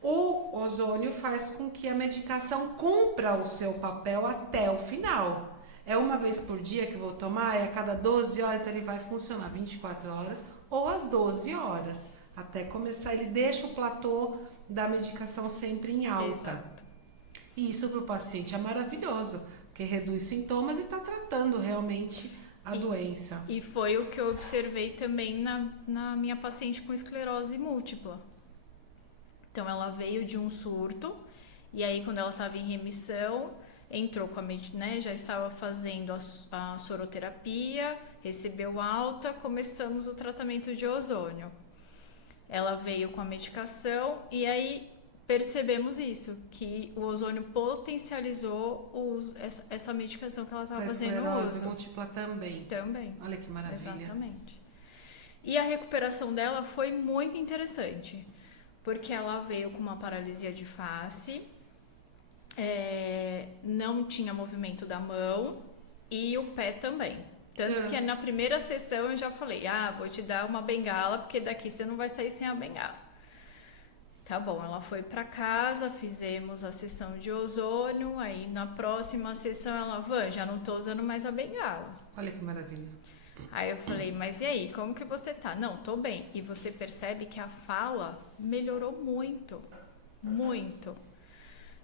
O ozônio faz com que a medicação cumpra o seu papel até o final. É uma vez por dia que eu vou tomar, é a cada 12 horas, então ele vai funcionar 24 horas ou às 12 horas, até começar. Ele deixa o platô da medicação sempre em alta. Exato. E isso para o paciente é maravilhoso, porque reduz sintomas e está tratando realmente a doença. E foi o que eu observei também na minha paciente com esclerose múltipla. Então, ela veio de um surto, e aí quando ela estava em remissão, entrou com já estava fazendo a soroterapia, recebeu alta, começamos o tratamento de ozônio. Ela veio com a medicação e aí percebemos isso, que o ozônio potencializou essa medicação que ela estava fazendo esclerose uso. múltipla também. Também. Olha que maravilha. Exatamente. E a recuperação dela foi muito interessante, porque ela veio com uma paralisia de face, não tinha movimento da mão e o pé também. Tanto que na primeira sessão eu já falei, vou te dar uma bengala, porque daqui você não vai sair sem a bengala. Tá bom, ela foi pra casa, fizemos a sessão de ozônio, aí na próxima sessão ela, já não tô usando mais a bengala. Olha que maravilha. Aí eu falei, mas e aí, como que você tá? Não, tô bem. E você percebe que a fala melhorou muito, muito,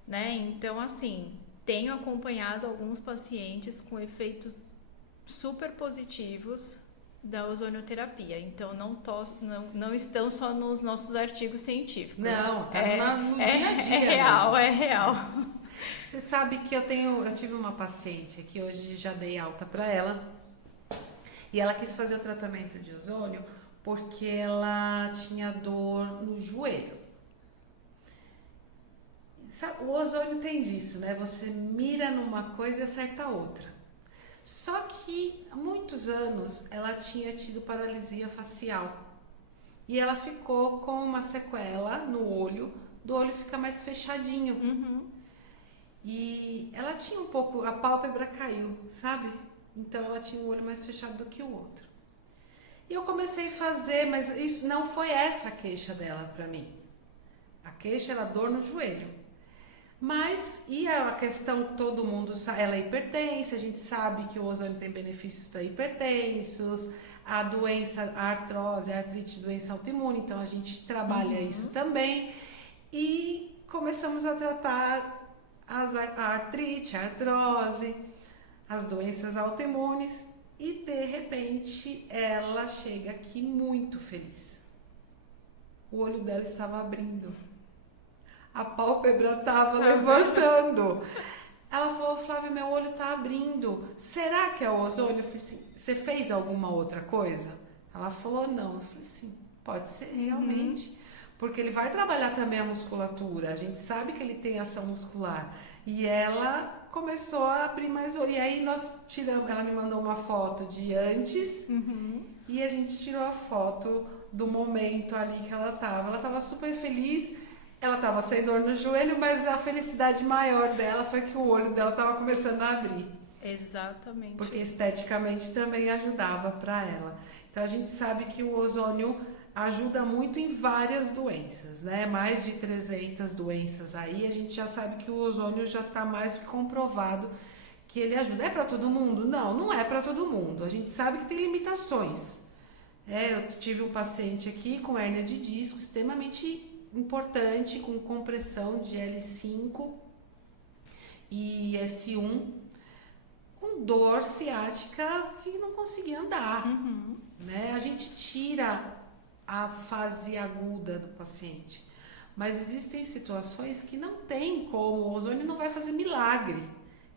né? Então, assim, tenho acompanhado alguns pacientes com efeitos super positivos da ozonioterapia. Então, não estão só nos nossos artigos científicos. Não, tá no dia a dia. É real, mesmo. é real. Você sabe que eu tive uma paciente que hoje já dei alta para ela, e ela quis fazer o tratamento de ozônio porque ela tinha dor no joelho. Sabe, o ozônio tem disso, né? Você mira numa coisa e acerta outra. Só que há muitos anos ela tinha tido paralisia facial e ela ficou com uma sequela no olho, do olho fica mais fechadinho. Uhum. E ela tinha um pouco, a pálpebra caiu, sabe? Então ela tinha um olho mais fechado do que o outro. E eu comecei a fazer, mas isso não foi essa a queixa dela pra mim. A queixa era dor no joelho. Mas, e a questão, todo mundo sabe, ela é hipertensa, a gente sabe que o ozônio tem benefícios para hipertensos, a doença, a artrose, a artrite, doença autoimune, então a gente trabalha isso também. E começamos a tratar a artrite, a artrose, as doenças autoimunes, e de repente ela chega aqui muito feliz. O olho dela estava abrindo. A pálpebra estava levantando. Ela falou, Flávia, meu olho está abrindo. Será que é o ozônio? Eu falei assim, você fez alguma outra coisa? Ela falou, não. Eu falei assim, pode ser realmente. Porque ele vai trabalhar também a musculatura. A gente sabe que ele tem ação muscular. E ela começou a abrir mais olho. E aí nós tiramos, ela me mandou uma foto de antes. E a gente tirou a foto do momento ali que ela estava. Ela estava super feliz. Ela estava sem dor no joelho, mas a felicidade maior dela foi que o olho dela estava começando a abrir. Exatamente. Porque esteticamente também ajudava para ela. Então a gente sabe que o ozônio ajuda muito em várias doenças, né? Mais de 300 doenças aí, a gente já sabe que o ozônio já está mais que comprovado que ele ajuda. É para todo mundo? Não, não é para todo mundo. A gente sabe que tem limitações. Eu tive um paciente aqui com hérnia de disco extremamente importante, com compressão de L5 e S1, com dor ciática que não conseguia andar. Né? A gente tira a fase aguda do paciente, mas existem situações que não tem como, o ozônio não vai fazer milagre,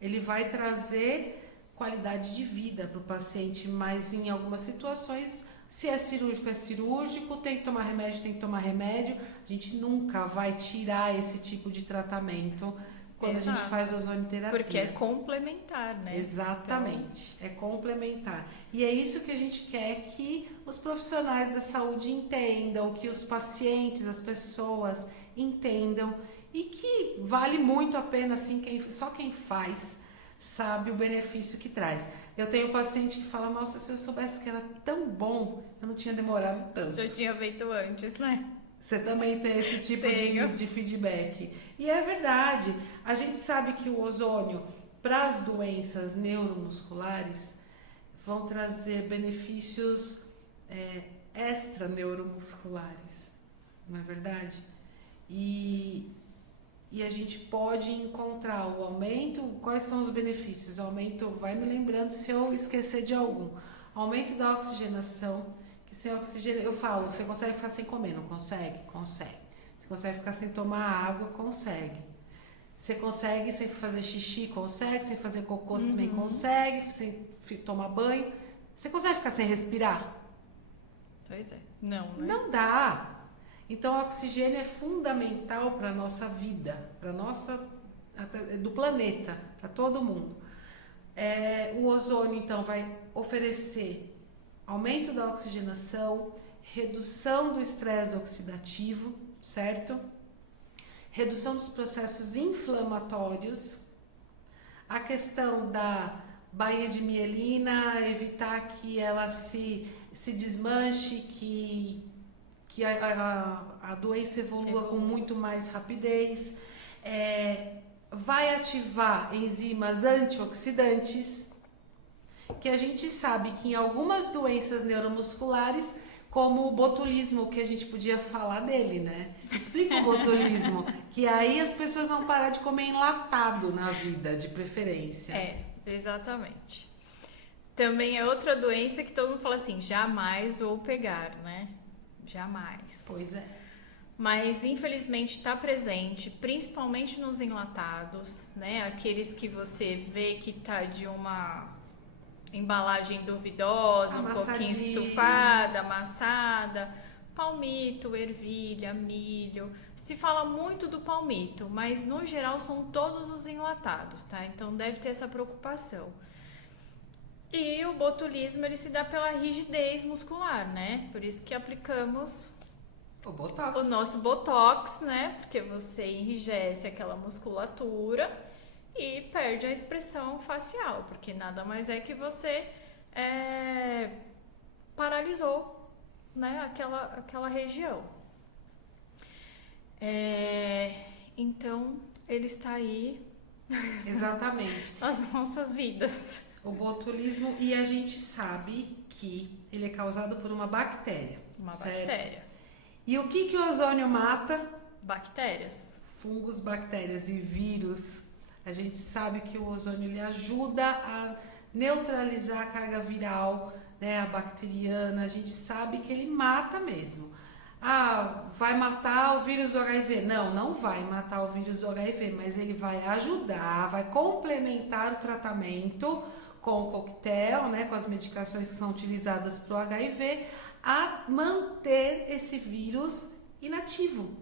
ele vai trazer qualidade de vida para o paciente, mas em algumas situações, se é cirúrgico, tem que tomar remédio, tem que tomar remédio. A gente nunca vai tirar esse tipo de tratamento quando a gente faz ozonioterapia. Porque é complementar, né? Exatamente, então é complementar. E é isso que a gente quer que os profissionais da saúde entendam, que os pacientes, as pessoas entendam e que vale muito a pena, assim, só quem faz sabe o benefício que traz. Eu tenho um paciente que fala, nossa, se eu soubesse que era tão bom, eu não tinha demorado tanto. Já tinha feito antes, né? Você também tem esse tipo de feedback. E é verdade, a gente sabe que o ozônio, para as doenças neuromusculares, vão trazer benefícios extra neuromusculares, não é verdade? E a gente pode encontrar o aumento, quais são os benefícios? O aumento, vai me lembrando se eu esquecer de algum. Aumento da oxigenação, que sem oxigênio, eu falo, você consegue ficar sem comer, não consegue? Consegue. Você consegue ficar sem tomar água? Consegue. Você consegue sem fazer xixi? Consegue. Sem fazer cocô também consegue. Sem tomar banho? Você consegue ficar sem respirar? Pois é. Não, né? Não dá. Então, o oxigênio é fundamental para a nossa vida, para do planeta, para todo mundo. O ozônio, então, vai oferecer aumento da oxigenação, redução do estresse oxidativo, certo? Redução dos processos inflamatórios, a questão da bainha de mielina, evitar que ela se desmanche, que a doença evolua com muito mais rapidez, vai ativar enzimas antioxidantes, que a gente sabe que em algumas doenças neuromusculares, como o botulismo, que a gente podia falar dele, né? Explica o botulismo, que aí as pessoas vão parar de comer enlatado na vida, de preferência. Exatamente. também é outra doença que todo mundo fala assim, jamais vou pegar, né? Jamais. Pois é. Mas infelizmente está presente, principalmente nos enlatados, né? Aqueles que você vê que tá de uma embalagem duvidosa, um pouquinho estufada, amassada. Palmito, ervilha, milho. Se fala muito do palmito, mas no geral são todos os enlatados, tá? Então deve ter essa preocupação. E o botulismo, ele se dá pela rigidez muscular, né? Por isso que aplicamos o botox. O nosso botox, né? Porque você enrijece aquela musculatura e perde a expressão facial, porque nada mais é que você paralisou, né? Aquela região. Então, ele está aí. Exatamente. Nas nossas vidas. O botulismo, e a gente sabe que ele é causado por uma bactéria. Uma certo? bactéria. E o que o ozônio mata? Bactérias. Fungos, bactérias e vírus. A gente sabe que o ozônio ele ajuda a neutralizar a carga viral, né, a bacteriana. A gente sabe que ele mata mesmo. Vai matar o vírus do HIV? Não, não vai matar o vírus do HIV, mas ele vai ajudar, vai complementar o tratamento com o coquetel, né, com as medicações que são utilizadas para o HIV, a manter esse vírus inativo.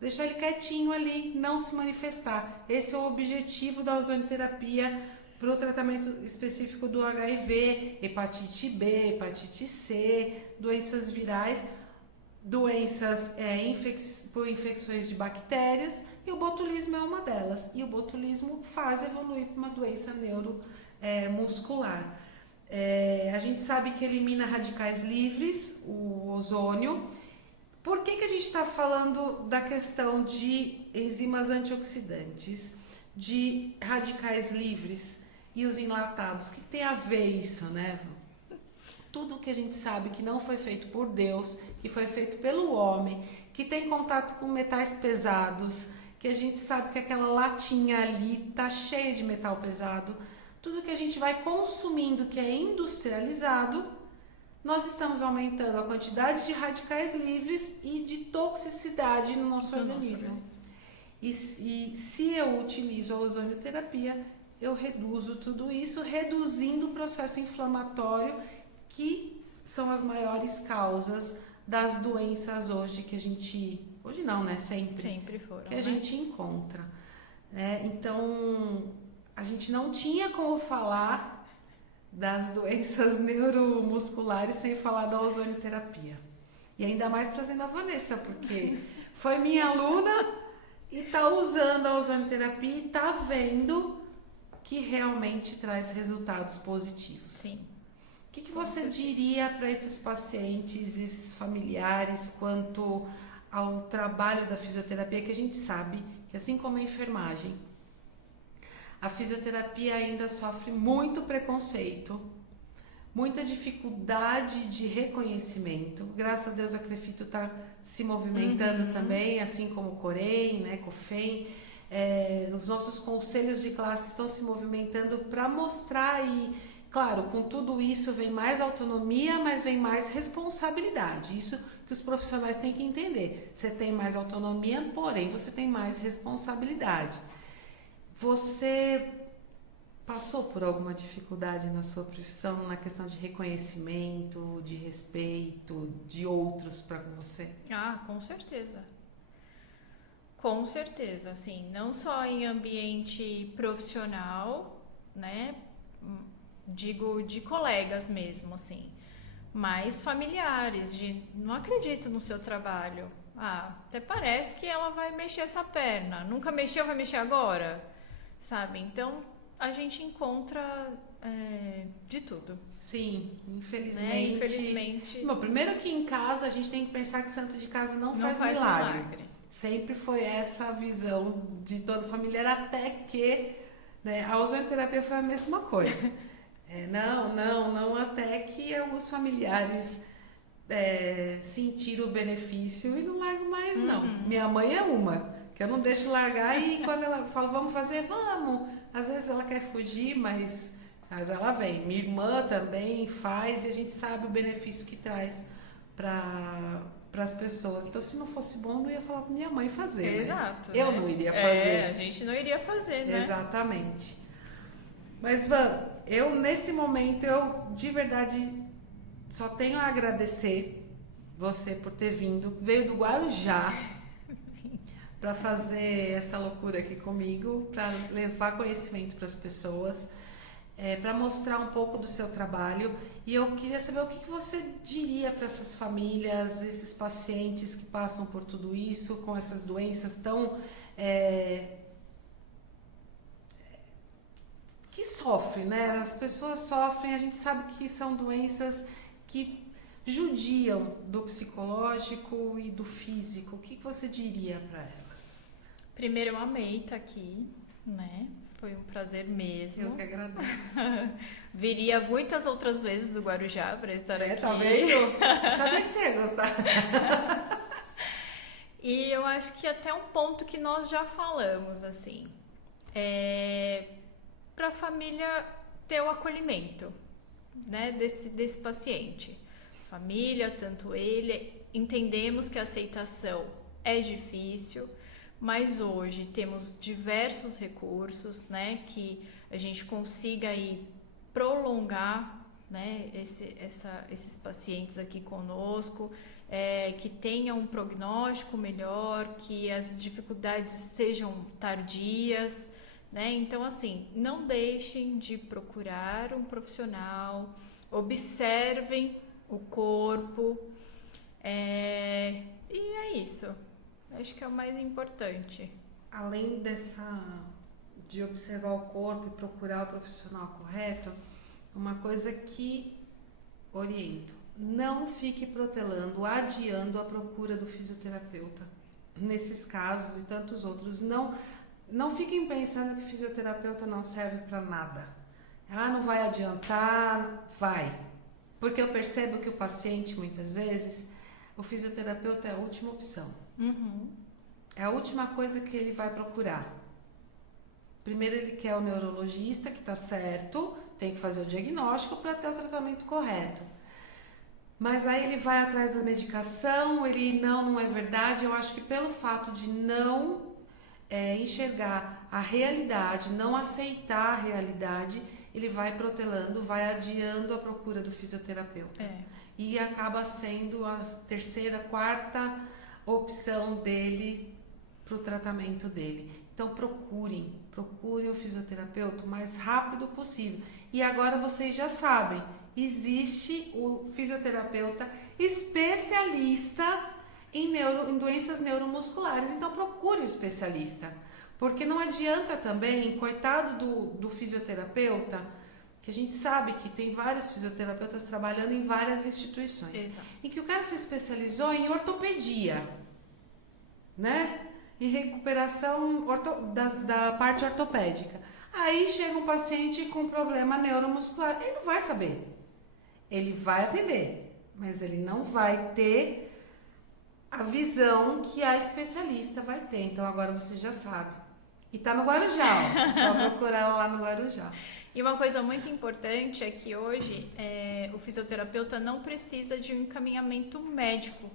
Deixar ele quietinho ali, não se manifestar. Esse é o objetivo da ozonioterapia para o tratamento específico do HIV, hepatite B, hepatite C, doenças virais, doenças por infecções de bactérias, e o botulismo é uma delas. E o botulismo faz evoluir para uma doença neuromuscular. A gente sabe que elimina radicais livres, o ozônio. Por que a gente está falando da questão de enzimas antioxidantes, de radicais livres e os enlatados? O que tem a ver isso, né? Tudo que a gente sabe que não foi feito por Deus, que foi feito pelo homem, que tem contato com metais pesados, que a gente sabe que aquela latinha ali tá cheia de metal pesado, tudo que a gente vai consumindo que é industrializado, nós estamos aumentando a quantidade de radicais livres e de toxicidade no nosso organismo. E se eu utilizo a ozonioterapia, eu reduzo tudo isso, reduzindo o processo inflamatório, que são as maiores causas das doenças hoje que a gente... Hoje não, né? Sempre foram, que a gente encontra. Então, a gente não tinha como falar das doenças neuromusculares sem falar da ozonioterapia. E ainda mais trazendo a Vanessa, porque foi minha aluna e está usando a ozonioterapia e está vendo que realmente traz resultados positivos. Sim. O que você diria para esses pacientes, esses familiares, quanto ao trabalho da fisioterapia, que a gente sabe que, assim como a enfermagem, a fisioterapia ainda sofre muito preconceito, muita dificuldade de reconhecimento. Graças a Deus a Crefito está se movimentando também, assim como o Corém, né, COFEM. Os nossos conselhos de classe estão se movimentando para mostrar, e claro, com tudo isso vem mais autonomia, mas vem mais responsabilidade. Isso que os profissionais têm que entender. Você tem mais autonomia, porém você tem mais responsabilidade. Você passou por alguma dificuldade na sua profissão, na questão de reconhecimento, de respeito de outros para com você? Com certeza. Com certeza, assim, não só em ambiente profissional, né? Digo de colegas mesmo, assim, mas familiares, de não acredito no seu trabalho. Até parece que ela vai mexer essa perna. Nunca mexeu, vai mexer agora? Sabe? Então, a gente encontra de tudo. Sim, infelizmente. Né? Infelizmente. Bom, primeiro que em casa, a gente tem que pensar que santo de casa não faz milagre. Sempre foi essa a visão de todo familiar, até que, né, a ozonioterapia foi a mesma coisa. Não, até que alguns familiares sentiram o benefício e não largam mais, não. Minha mãe é uma, que eu não deixo largar, e quando ela fala, vamos fazer, vamos. Às vezes ela quer fugir, mas Mas ela vem. Minha irmã também faz e a gente sabe o benefício que traz para as pessoas. Então, se não fosse bom, não ia falar para minha mãe fazer. Exato. Né? Eu não iria fazer. A gente não iria fazer, né? Exatamente. Mas, Van, eu nesse momento, eu de verdade só tenho a agradecer você por ter vindo. Veio do Guarujá para fazer essa loucura aqui comigo, para levar conhecimento para as pessoas, para mostrar um pouco do seu trabalho. E eu queria saber o que você diria para essas famílias, esses pacientes que passam por tudo isso, com essas doenças tão... que sofrem, né? As pessoas sofrem, a gente sabe que são doenças que judiam do psicológico e do físico. O que você diria para elas? Primeiro, eu amei estar aqui, né? Foi um prazer mesmo. Eu que agradeço. Viria muitas outras vezes do Guarujá para estar aqui. Tá vendo? Eu sabia que você ia gostar. E eu acho que até um ponto que nós já falamos, assim, para a família ter o acolhimento, né, desse paciente. Família, tanto ele, entendemos que a aceitação é difícil, mas hoje temos diversos recursos, né, que a gente consiga aí prolongar, né, esses pacientes aqui conosco, que tenham um prognóstico melhor, que as dificuldades sejam tardias, né? Então, assim, não deixem de procurar um profissional, observem o corpo, e é isso. Acho que é o mais importante. Além de observar o corpo e procurar o profissional correto, uma coisa que oriento: não fique protelando, adiando a procura do fisioterapeuta. Nesses casos e tantos outros, não fiquem pensando que fisioterapeuta não serve para nada. Não vai adiantar, vai. Porque eu percebo que o paciente, muitas vezes, o fisioterapeuta é a última opção. Uhum. É a última coisa que ele vai procurar. Primeiro ele quer o neurologista, que está certo, tem que fazer o diagnóstico para ter o tratamento correto. Mas aí ele vai atrás da medicação, ele não é verdade. Eu acho que pelo fato de não enxergar a realidade, não aceitar a realidade, ele vai protelando, vai adiando a procura do fisioterapeuta. E acaba sendo a terceira, quarta opção dele para o tratamento dele. Então procurem o fisioterapeuta o mais rápido possível. E agora vocês já sabem, existe o fisioterapeuta especialista em doenças neuromusculares. Então procure o especialista. Porque não adianta também, coitado do fisioterapeuta, que a gente sabe que tem vários fisioterapeutas trabalhando em várias instituições. Exato. E que o cara se especializou em ortopedia, né? Em recuperação da parte ortopédica. Aí chega um paciente com problema neuromuscular, ele não vai saber. Ele vai atender, mas ele não vai ter a visão que a especialista vai ter. Então agora você já sabe. E tá no Guarujá, ó. Só procurar ela lá no Guarujá. E uma coisa muito importante é que hoje o fisioterapeuta não precisa de um encaminhamento médico.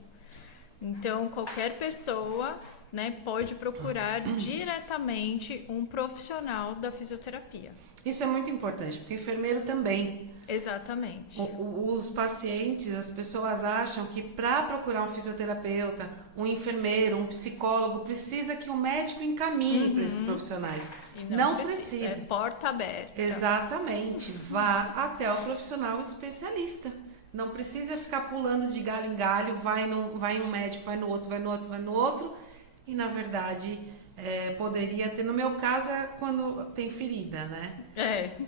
Então, qualquer pessoa, né, pode procurar diretamente um profissional da fisioterapia. Isso é muito importante, porque enfermeiro também. Exatamente. Os pacientes, as pessoas acham que para procurar um fisioterapeuta, um enfermeiro, um psicólogo, precisa que o médico encaminhe para esses profissionais. E não precisa. É porta aberta. Exatamente. Vá até o profissional especialista. Não precisa ficar pulando de galho em galho, vai em um médico, vai no outro, vai no outro, vai no outro. E na verdade, poderia ter, no meu caso, quando tem ferida, né?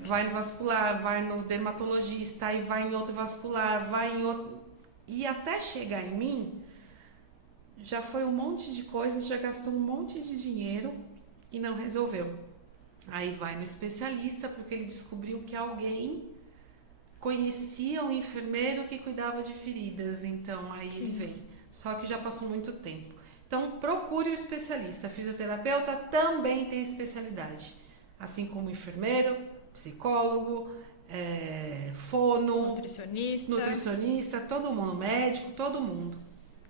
Vai no vascular, vai no dermatologista, aí vai em outro vascular, vai em outro. E até chegar em mim, já foi um monte de coisas, já gastou um monte de dinheiro e não resolveu. Aí vai no especialista, porque ele descobriu que alguém conhecia um enfermeiro que cuidava de feridas. Então, aí ele vem. Só que já passou muito tempo. Então, procure o especialista. A fisioterapeuta também tem especialidade. Assim como enfermeiro, psicólogo, fono, nutricionista, todo mundo, médico, todo mundo.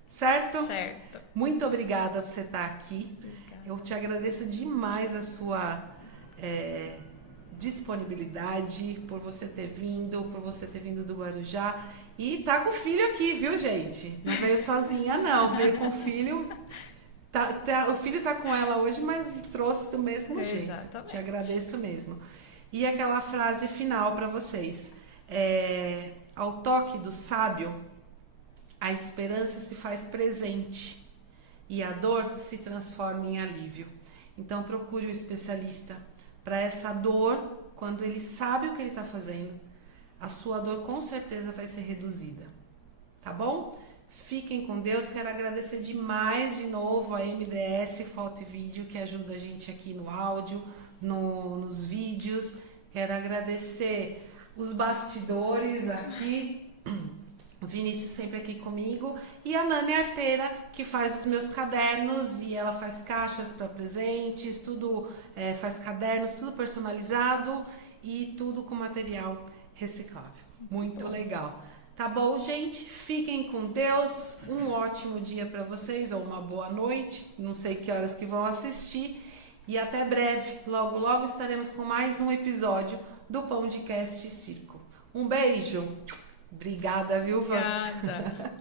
Certo? Certo. Muito obrigada por você estar aqui. Obrigada. Eu te agradeço demais a sua disponibilidade, por você ter vindo do Guarujá. E tá com o filho aqui, viu, gente? Não veio sozinha, não. Veio com o filho. O filho tá com ela hoje, mas trouxe do mesmo jeito. Exatamente. Te agradeço mesmo. E aquela frase final para vocês. Ao toque do sábio, a esperança se faz presente e a dor se transforma em alívio. Então procure o especialista para essa dor, quando ele sabe o que ele está fazendo, a sua dor com certeza vai ser reduzida. Tá bom? Fiquem com Deus. Quero agradecer demais de novo a MDS Foto e Vídeo, que ajuda a gente aqui no áudio, nos vídeos. Quero agradecer os bastidores aqui, o Vinícius sempre aqui comigo, e a Nani Arteira, que faz os meus cadernos, e ela faz caixas para presentes, tudo, faz cadernos, tudo personalizado e tudo com material reciclável. Muito legal. Tá bom, gente? Fiquem com Deus. Um ótimo dia para vocês, ou uma boa noite. Não sei que horas que vão assistir. E até breve. Logo, logo estaremos com mais um episódio do Podcast Circo. Um beijo. Obrigada, viu, Van? Obrigada.